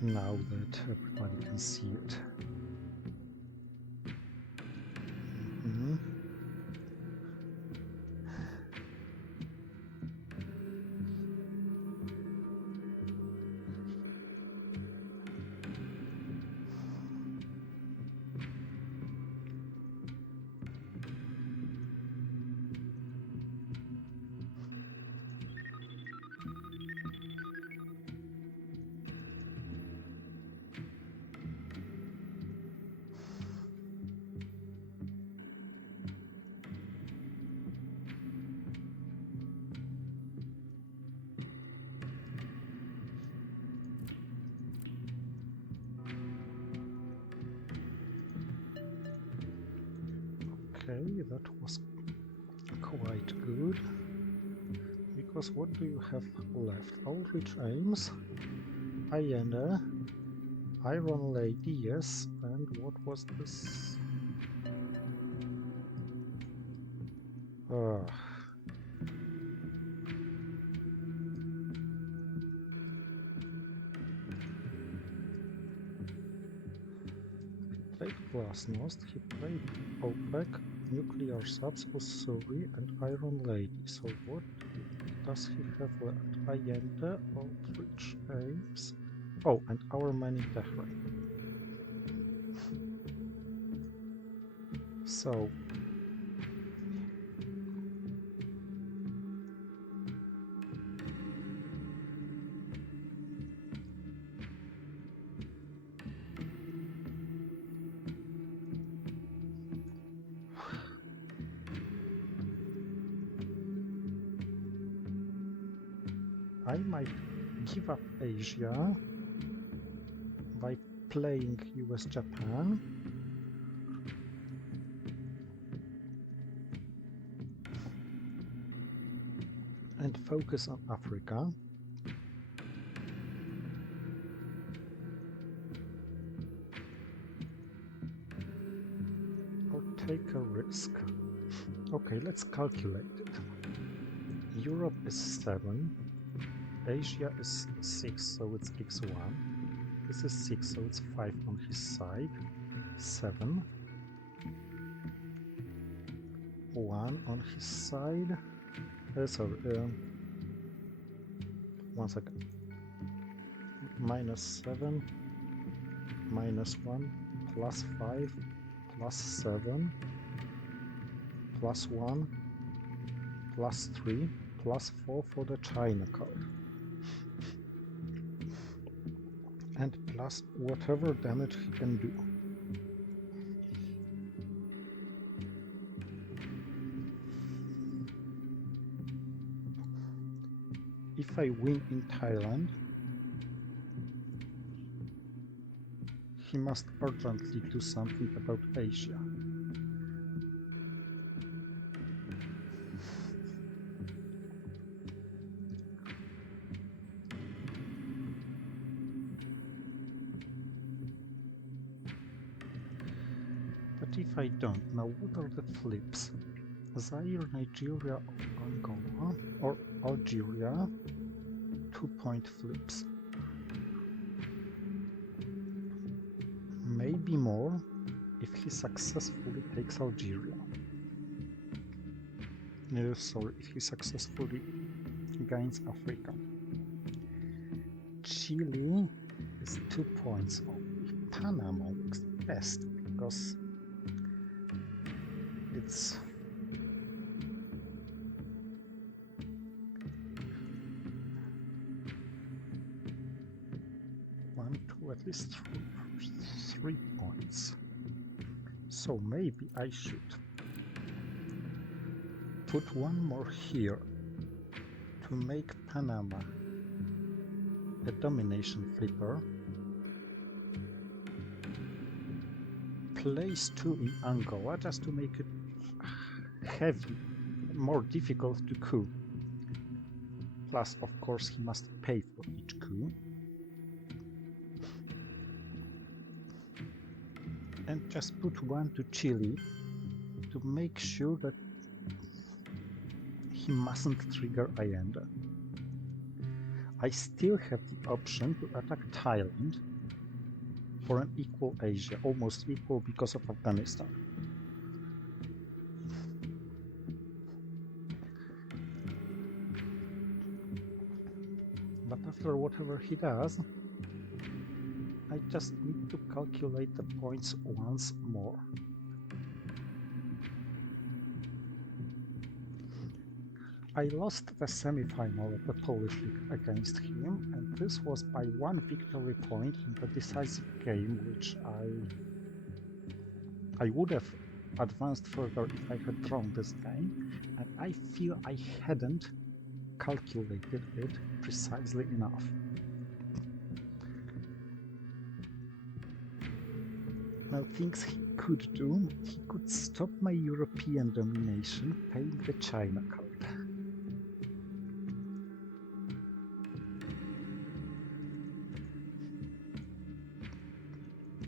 now that everybody can see it. Okay, that was quite good. Because what do you have left? Outreach Aims, Ayana, Iron Lady, yes, and what was this? He played Glasnost, he played OPEC, Nuclear Subs, Usuri, and Iron Lady. So what does he have left? Allende, Aldrich, Ames. Oh, and our man in Tehran. So I might give up Asia by playing US-Japan. And focus on Africa. Or take a risk. Okay, let's calculate it. Europe is 7. Asia is 6, so it's x1. This is 6, so it's 5 on his side. 7. 1 on his side. One second. -7, -1, +5, +7, +1, +3, +4 for the China card. And plus whatever damage he can do. If I win in Thailand, he must urgently do something about Asia. But if I don't, now what are the flips? Zaire, Nigeria, or Angola, or Algeria, 2-point flips. Maybe more if he successfully takes Algeria. No, sorry, if he successfully gains Africa. Chile is 2 points only. Panama looks best because it's at least 3 points. So maybe I should put one more here to make Panama a domination flipper. Place 2 in Angola just to make it heavy, more difficult to coup. Plus, of course, he must pay for each coup. And just put 1 to Chile to make sure that he mustn't trigger Allende. I still have the option to attack Thailand for an equal Asia, almost equal because of Afghanistan. But after whatever he does, I just need to calculate the points once more. I lost the semi-final of the Polish League against him, and this was by 1 victory point in the decisive game, which I would have advanced further if I had drawn this game, and I feel I hadn't calculated it precisely enough. Now, things he could do, he could stop my European domination paying the China card.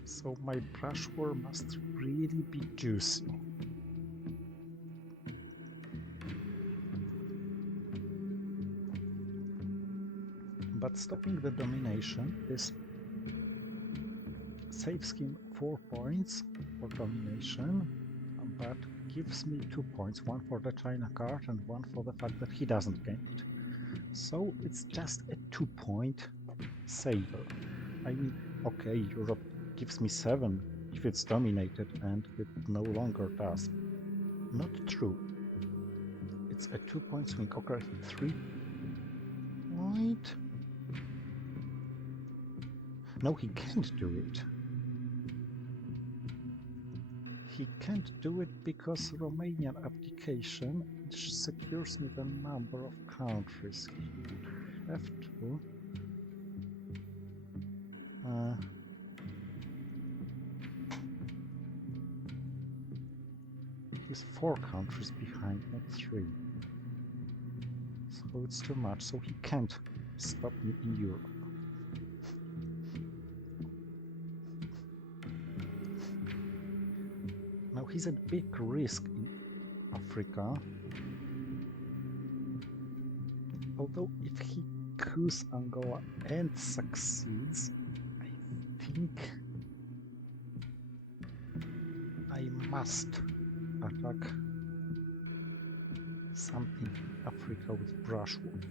So my brush war must really be juicy. But stopping the domination saves him 4 points for domination, but gives me 2 points, 1 for the China card and 1 for the fact that he doesn't gain it. So it's just a 2-point saver. I mean, okay, Europe gives me 7 if it's dominated, and it no longer does. Not true. It's a 2-point swing. Okay, 3-point. No, he can't do it. He can't do it because Romanian abdication secures me the number of countries. He would have to. He's 4 countries behind, not 3. So it's too much, so he can't stop me in Europe. Now he's at big risk in Africa. Although if he coups Angola and succeeds, I think I must attack something in Africa with brushwood.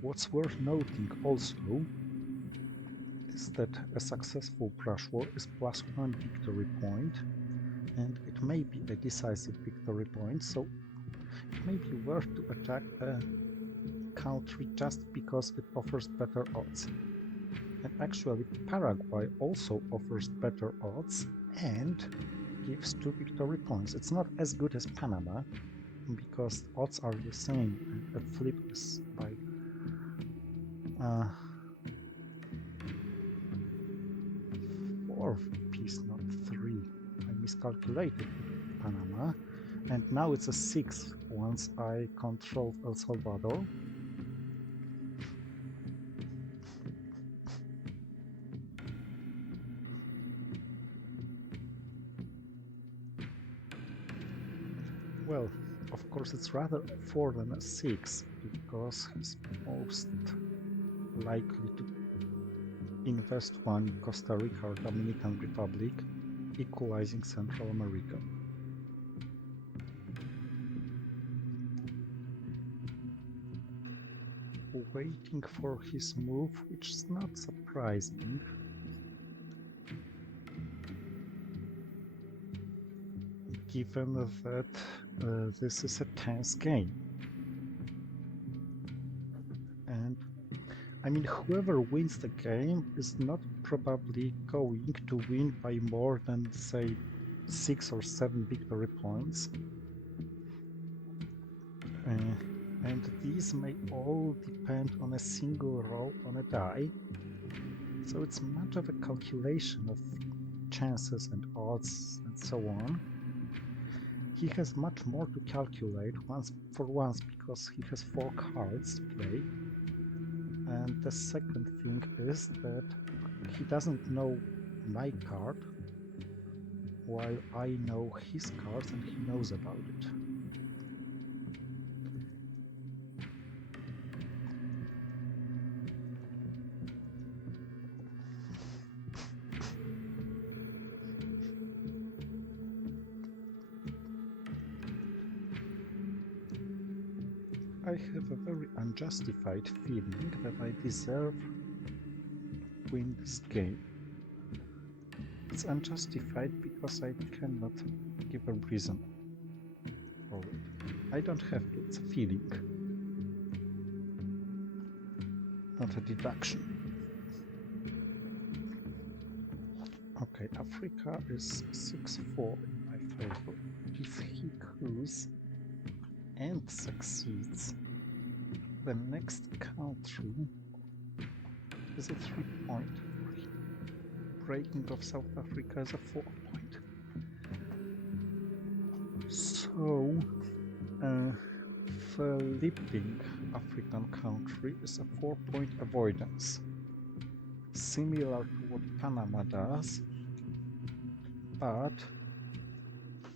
What's worth noting also is that a successful brush war is +1 victory point, and it may be a decisive victory point, so it may be worth to attack a country just because it offers better odds. And actually Paraguay also offers better odds and gives 2 victory points. It's not as good as Panama because odds are the same, and a flip is by 4 piece, not 3. I miscalculated Panama, and now it's a 6 once I control El Salvador. Well, of course it's rather a 4 than a 6, because he's most likely to invest 1 in Costa Rica or Dominican Republic, equalizing Central America. Waiting for his move, which is not surprising. Given that this is a tense game. And I mean, whoever wins the game is not probably going to win by more than, say, 6 or 7 victory points. And these may all depend on a single roll on a die. So it's much of a calculation of chances and odds and so on. He has much more to calculate once because he has 4 cards to play. And the second thing is that he doesn't know my card, while I know his cards and he knows about it. I have a very unjustified feeling that I deserve to win this game. It's unjustified because I cannot give a reason for it. I don't have to, it's a feeling, not a deduction. Okay, Africa is 6-4 in my favor. If he coups and succeeds, the next country is a 3-point for him. Breaking of South Africa is a 4-point. So, flipping African country is a 4-point avoidance, similar to what Panama does, but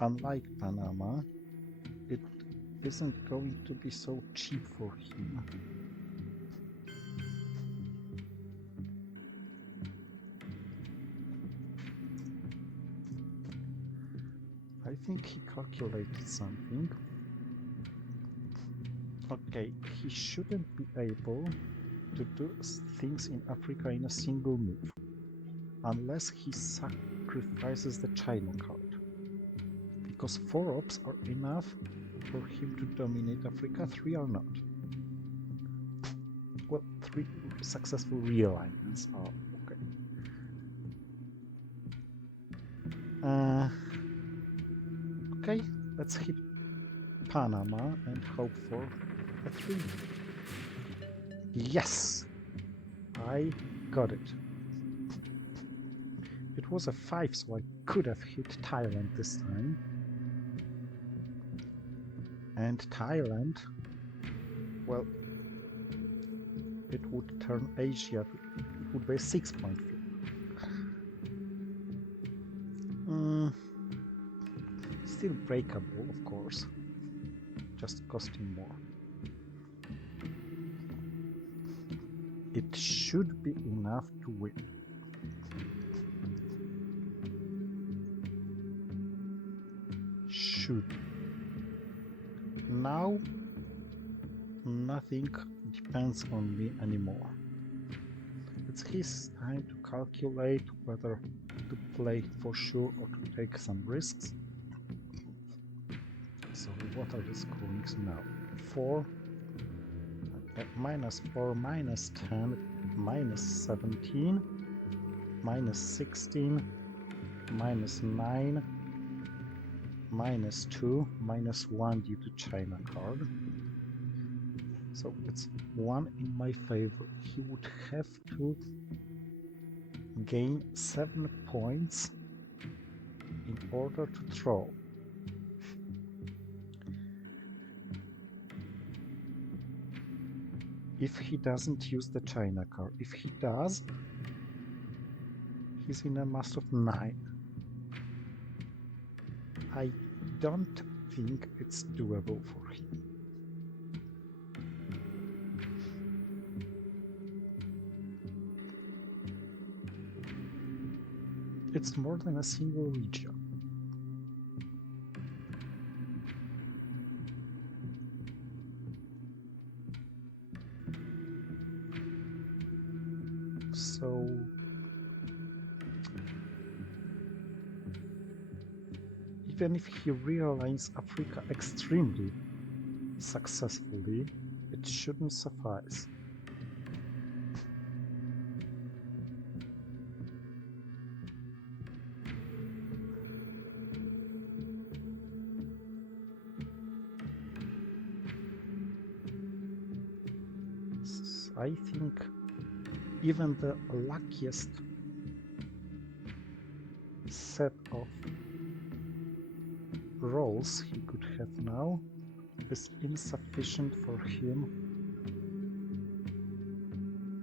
unlike Panama, it isn't going to be so cheap for him. I think he calculated something. Okay, he shouldn't be able to do things in Africa in a single move, unless he sacrifices the China card. Because 4 ops are enough for him to dominate Africa, 3 are not. Well, 3 successful realignments are okay. Okay, let's hit Panama and hope for a 3. Yes! I got it. It was a 5, so I could have hit Thailand this time. And Thailand, well, it would turn Asia to, it would be a 6-point flip. Still breakable, of course, just costing more. It should be enough to win. Should. Now, nothing depends on me anymore. It's his time to calculate whether to play for sure or to take some risks. So what are the scorings now? 4, -4, -10, -17, -16, -9, -2, -1 due to China card. So it's 1 in my favor. He would have to gain 7 points in order to throw. If he doesn't use the China card. If he does, he's in a must of 9. I don't think it's doable for him. It's more than a single region. So even if he realigns Africa extremely successfully, it shouldn't suffice. I think even the luckiest set of rolls he could have now is insufficient for him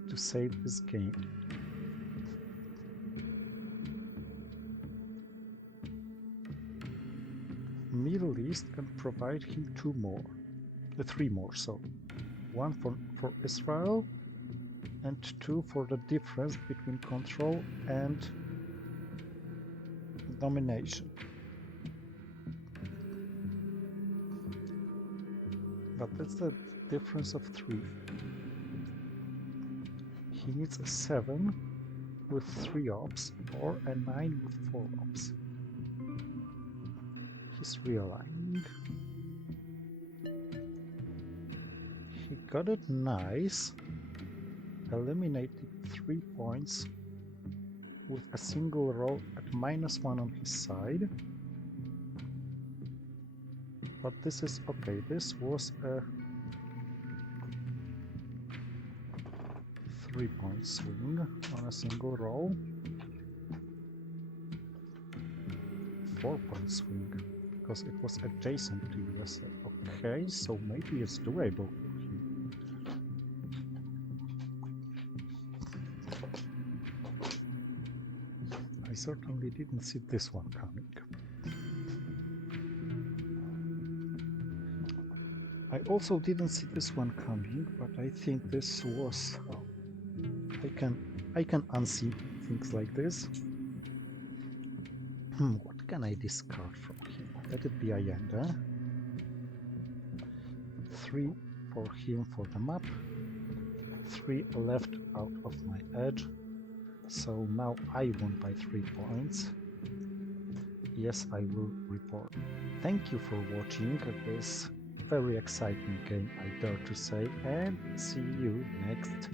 to save his game. Middle East can provide him 3 more, so 1 for Israel and 2 for the difference between control and domination. But that's the difference of 3. He needs a 7 with 3 ops or a 9 with 4 ops. He's realigning. He got it nice, eliminated 3 points with a single roll at -1 on his side. But this is okay, this was a 3-point swing on a single roll. 4-point swing, because it was adjacent to USSR. Okay, so maybe it's doable for him. I certainly didn't see this one coming. I also didn't see this one coming, but I think this was... I can unsee things like this. What can I discard from him? Let it be Allende. 3 for him for the map. 3 left out of my edge. So now I won by 3 points. Yes, I will report. Thank you for watching this very exciting game, I dare to say, and see you next